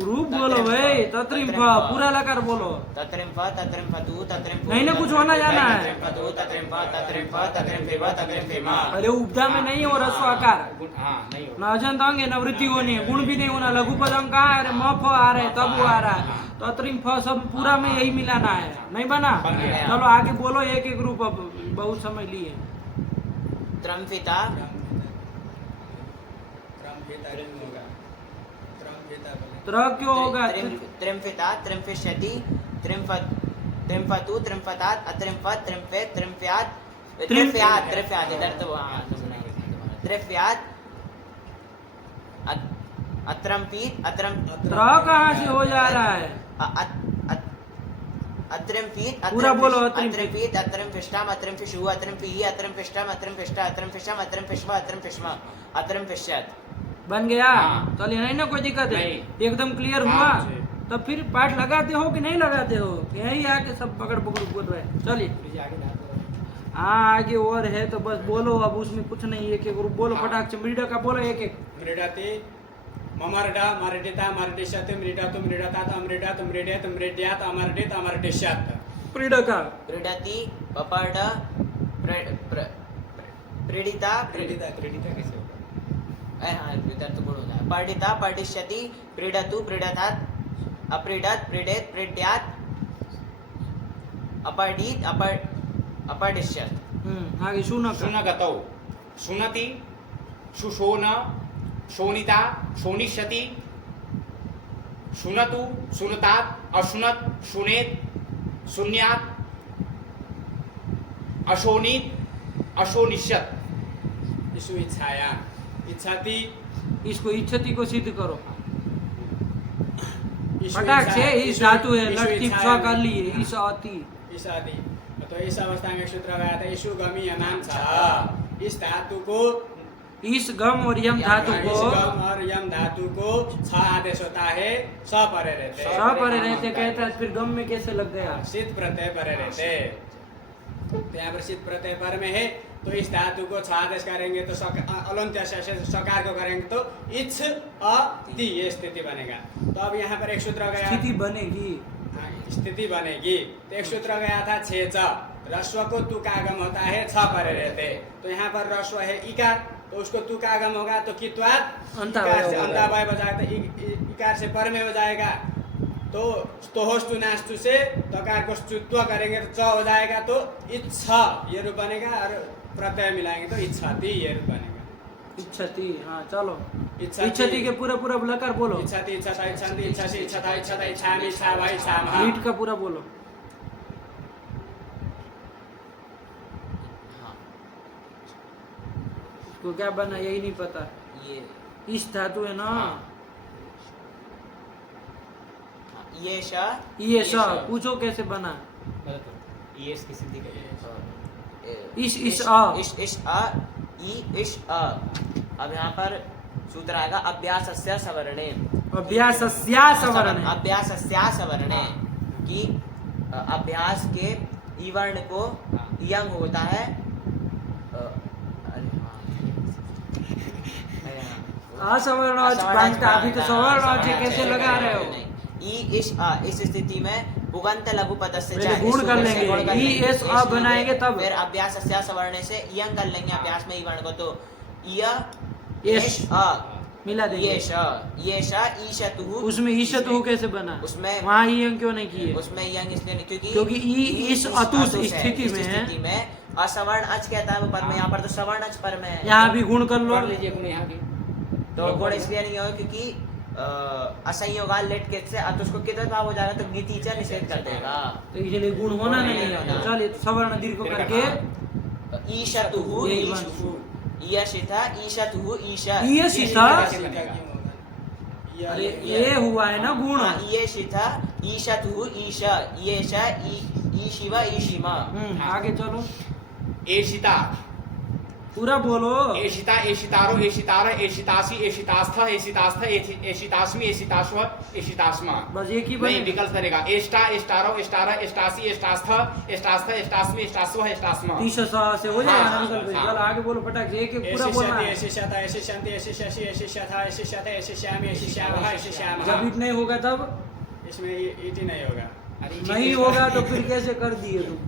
रूप बोलो भाई, तत्रिम्फ पूरा लगा बोलो। तत्रिम्फ तत्रिम्फतु तत्रिम्फ, नहीं ना, कुछ होना जाना है। तत्रिम्फतु तत्रिम्फ तत्रिम्फ तत्रिम्फेव तत्रिम्फेमा। अरे उपधा में नहीं है वो रस्व आकार, हाँ नहीं न अजंत अंग है, न वृद्धि होनी है, गुण भी नहीं होना। लघु पद अंग कहाँ है? अरे म फ आ रहा है, तब वो आ रहा है, तो त्रिम्फ सब पूरा में यही मिलाना है, नहीं बना? चलो आगे बोलो एक एक रूप, अब बहुत समय लिए। त्रम्फिता, त्र क्यों होगा? त्रिम्फिता त्रिम्फिष्यति त्रिम्फतु त्रिम्फतात अत्रिम्फत त्रिम्फेत त्रिम्फ्यात त्रिफ्यात त्रिफ्यात, इधर तो वहाँ त्रिफ्यात अत्रम्फीत त्र कहाँ से हो जा रहा है? अत्रिम्फीत पूरा बोलो। अत्रिम्फीत अत्रिम्फिष्टाम अत्रिम्फिषु अत्रिम्फिहि अत्रिम्फिष्टम अत्रिम्फिष्टा अत्रिम्फिषम अत्रिम्फिष्म अत्रिम्फिष्म अत्रिम्फिष्यत्। बन गया? चलिए, नहीं ना कोई दिक्कत है, एकदम क्लियर हुआ? तब फिर पाठ लगाते हो कि नहीं लगाते हो? यही आके सब पकड़ पकड़ बोल रहे हैं। चलिए हाँ, आगे और है तो बस बोलो, अब उसमें कुछ नहीं, एक एक ग्रुप बोलो फटाक से। मृडा का बोलो एक एक। मृडते ममर्डा मर्डिता मर्डिष्यते मृडातु मृडतात अमृडात मृडेत मृड्यात अमर्डित अमर्डिष्यत्। मृडा का प्रीडति पपर्ड प्रीडिता क्रेडिट कैसे होगा? हाँ इधर तो बोलो ना। पर्डिता पर्डिष्यति प्रीडतु प्रीडतात अप्रीडत प्रीडेत प्रीड्यात अपर्डित अपर्डिष्यत्। आगे सुनो। सुनगतौ सुनति सुशोन शोनिता शोनिष्यति सुनतु सुनतात अशुनत शुनेत शून्यात अशोनित अशोनिष्यत। इषु इच्छाया इच्छाति, इसको इच्छति को सिद्ध करो इषु फटाक से। इच्छा- इस धातु है, इषु लटकी इच्छाया कर लिए इस आती। इस आदि, तो इस अवस्था में सूत्र आया था इषु गमी अनाम छ। इस धातु को, इस गम और यम धातु इस को गम और यम धातु को छ आदेश होता है, स परे रहते स परे रहते, कहता है फिर गम में कैसे लग गया? सिद्ध प्रत्यय परे रहते। तो यहाँ पर सिद्ध प्रत्यय पर में है, तो इस धातु को छ आदेश करेंगे तो अलंत्य से सकार को करेंगे तो इच्छ अ ति, ये स्थिति बनेगा। तो अब यहाँ पर एक सूत्र गया, स्थिति बनेगी। स्थिति बनेगी। तो एक सूत्र गया था छे च, रस्व को तु का आगम होता है छ परे रहते, तो यहाँ पर रस्व है इकार, तो उसको तु का आगम होगा तो कित्वात इकार से अंतावय हो जाएगा, तो इकार से पर में हो जाएगा। तो स्तोहोस्तु नास्तु से तकार को स्तुत्व करेंगे तो च हो जाएगा, तो इच्छा ये रूप बनेगा, और प्रत्यय मिलाएंगे तो इच्छाति ये रूप बनेगा। इच्छति, हाँ चलो इच्छति। इच्छति के पूरा पूरा लकार बोलो। इच्छाति, इच्छा, इच्छन्ति, इच्छसि, इच्छता, इच्छता, इच्छामि, इच्छावै, इच्छामः। ईट का पूरा बोलो। हाँ उसको क्या बना यही नहीं पता। ये इस धातु है ना, ये श ये श, पूछो कैसे बना। ये इसकी सिद्धि करेंगे। इस अ। इस अ ई इस अ। अब यहाँ पर सूत्र आएगा अभ्यासस्य सवर्णे। अभ्यासस्या सवर्णे। अभ्यासस्या सवर्णे कि अभ्यास के ई वर्ण को यंग होता है। असवर्ण बांधता, अभी तो सवर्ण कैसे लगा रहे हो। इस स्थिति में पुगंत लघु पद से पहले गुण कर लेंगे, ई एस अ बनाएंगे तब। फिर अभ्यास से सवर्ण से यंग कर लेंगे अभ्यास में ई वर्ण को, तो एश अ मिला देंगे। ये श ईशतु। उसमें ईशतु कैसे बना, उसमें वहाँ यंग क्यों नहीं किए। उसमें यंग इसलिए नहीं क्योंकि ई इस अतुस स्थिति में असवर्ण अच कहता है वो पर में, यहाँ पर तो सवर्ण अच पर में है। यहाँ भी गुण कर लो। कर लीजिए गुण यहाँ की। तो गुण इसलिए नहीं होगा क्योंकि असंयोगाल लेट के से अतुस को कितने भाव हो जाएगा, तो नीतिचा निषेध कर देगा। तो इसलिए गुण होना नहीं है। चलिए तो सवर्ण दीर्घ करके ईशतु यही बन। ईशिता ईशतु ईशा। ये सीता, ये अरे ये हुआ है ना गुण। ये शिथा ईशतु ईशा ये शा ई शिवा ईशिमा। आगे चलो, एशिता, पूरा बोलो। एशिता, एशितारो, एशितार, एशितासी, एशितास्थ, एशितास्थ, एशितास्मि, एशितास्व, एशितास्मा। बस एक ही नहीं बने। विकल्प करेगा। एष्टा, एष्टारो, एष्टारा, एष्टासी, एष्टास्थ, एष्टास्थ, एष्टास्मि, एष्टास्व, एष्टास्मा। 30 से हो जाएगा ना हाँ, विकल्प। हाँ। चलो आगे बोलो फटाक से, एक एक पूरा बोलना है। एशिष्यता, एशिष्यन्ति, एशिष्यसि, एशिष्यथा, एशिष्यते, एशिष्यामि, एशिष्यावः, एशिष्यामः। जब ईट नहीं होगा तब इसमें ईट ही नहीं होगा। नहीं होगा तो फिर कैसे कर दिए तुम।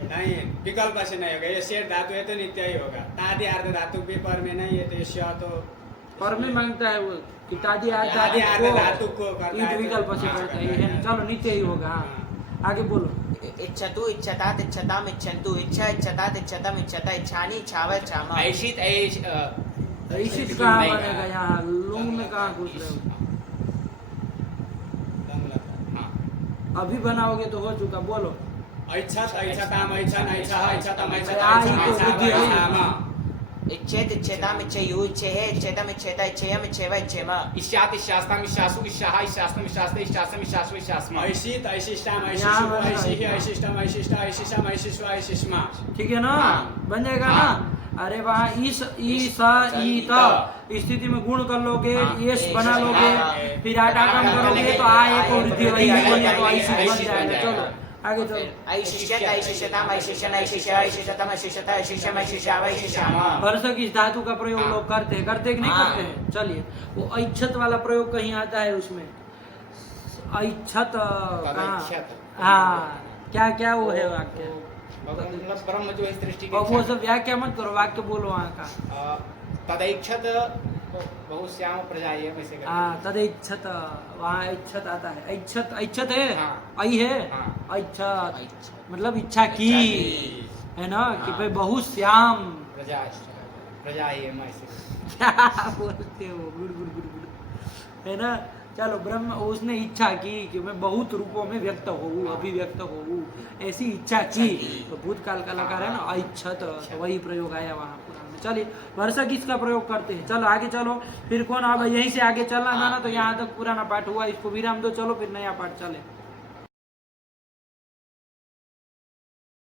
नहीं, विकल्प से नहीं होगा। ये शेर धातु है तो नित्य ही होगा। तादि अर्ध धातु भी पर में नहीं है, तो श तो पर में मांगता है वो कि तादी तादि अर्ध धातु को करता ईट है तो विकल्प से करता है ये है। चलो नीचे ही होगा। हाँ। आगे बोलो। इच्छतु इच्छतात इच्छताम इच्छन्तु इच्छा इच्छतात इच्छतम इच्छता इच्छानि इच्छाव इच्छामा। ऐशित ऐशित कहाँ बनेगा यहाँ, लुंग में कहाँ घुस रहे हो। हाँ। अभी बनाओगे तो हो चुका, बोलो। ऐच्छत, ऐच्छताम, ऐच्छन, ऐच्छः, ऐच्छतम, ऐच्छता, यहाँ ही ऐच्छा, तो बुद्धि ऐच्छावः, है। ऐच्छामः। इच्छेत इच्छेताम इच्छेयु इच्छेहे इच्छेतम इच्छेता इच्छेयम इच्छेव इच्छेमा। इष्यात, इष्यास्ताम, इष्यासु, इष्याहा, इष्यास्तम, इष्यास्ते, इष्यासम, इष्यासु, इष्यास्मा। ऐशित, ऐशिष्टाम, यहाँ ऐशिषु, बनेगा ऐशिहि, इतना। ऐशिष्टम, ऐशिष्टा, ऐशिषम, ऐशिष्व, ऐशिष्मा। ठीक है ना, हाँ। बन जाएगा हाँ। ना। अरे वहाँ इस ई सा ई त स्थिति में गुण कर लोगे, हाँ। यश बना हाँ। लोगे, फिर आटा कम करोगे तो आ एक और वृद्धि होगी, बने तो ऐशित बन जाएगा। चलो आगे चलो। ऐशिष्यत ऐशिष्यताम ऐशिष्यन ऐशिष्य ऐशिष्यतम ऐशिष्यता ऐशिष्यम ऐशिष्याव ऐशिष्यामा। वर्षक इस धातु का प्रयोग लोग करते हैं कि नहीं हाँ। करते हैं। चलिए वो ऐच्छत वाला प्रयोग कहीं आता है उसमें। ऐच्छत कहाँ, तदैच्छत। हाँ क्या क्या वो है वाक्य। मतलब ब्रह्म जो इस दृष्टि और वो सब व्याख्या मत करो, वाक्य बोलो वहाँ का। तदैक्षत बहुश्याम प्रजाय है वैसे करके। हाँ तदैच्छत, वहाँ ऐच्छत आता है। ऐच्छत, ऐच्छत है, हाँ। ऐ है, हाँ। ऐच्छत मतलब इच्छा की, है ना कि हाँ। भाई बहुत श्याम। प्रजाय है मैं ऐसे। क्या बोलते हो, गुड गुड गुड गुड, है ना। चलो ब्रह्म उसने इच्छा की कि मैं बहुत रूपों में व्यक्त होऊं, अभिव्यक्त होऊं, ऐसी इच्छा की। तो भूतकाल का लगा है ना ऐच्छत, तो वही प्रयोग आया वहाँ पुराण में। चलिए वर्षक इसका प्रयोग करते हैं। चलो आगे चलो, फिर कौन अब यहीं से आगे चलना था ना, तो यहाँ तक पुराना पाठ हुआ, इसको विराम दो, चलो फिर नया पाठ चले।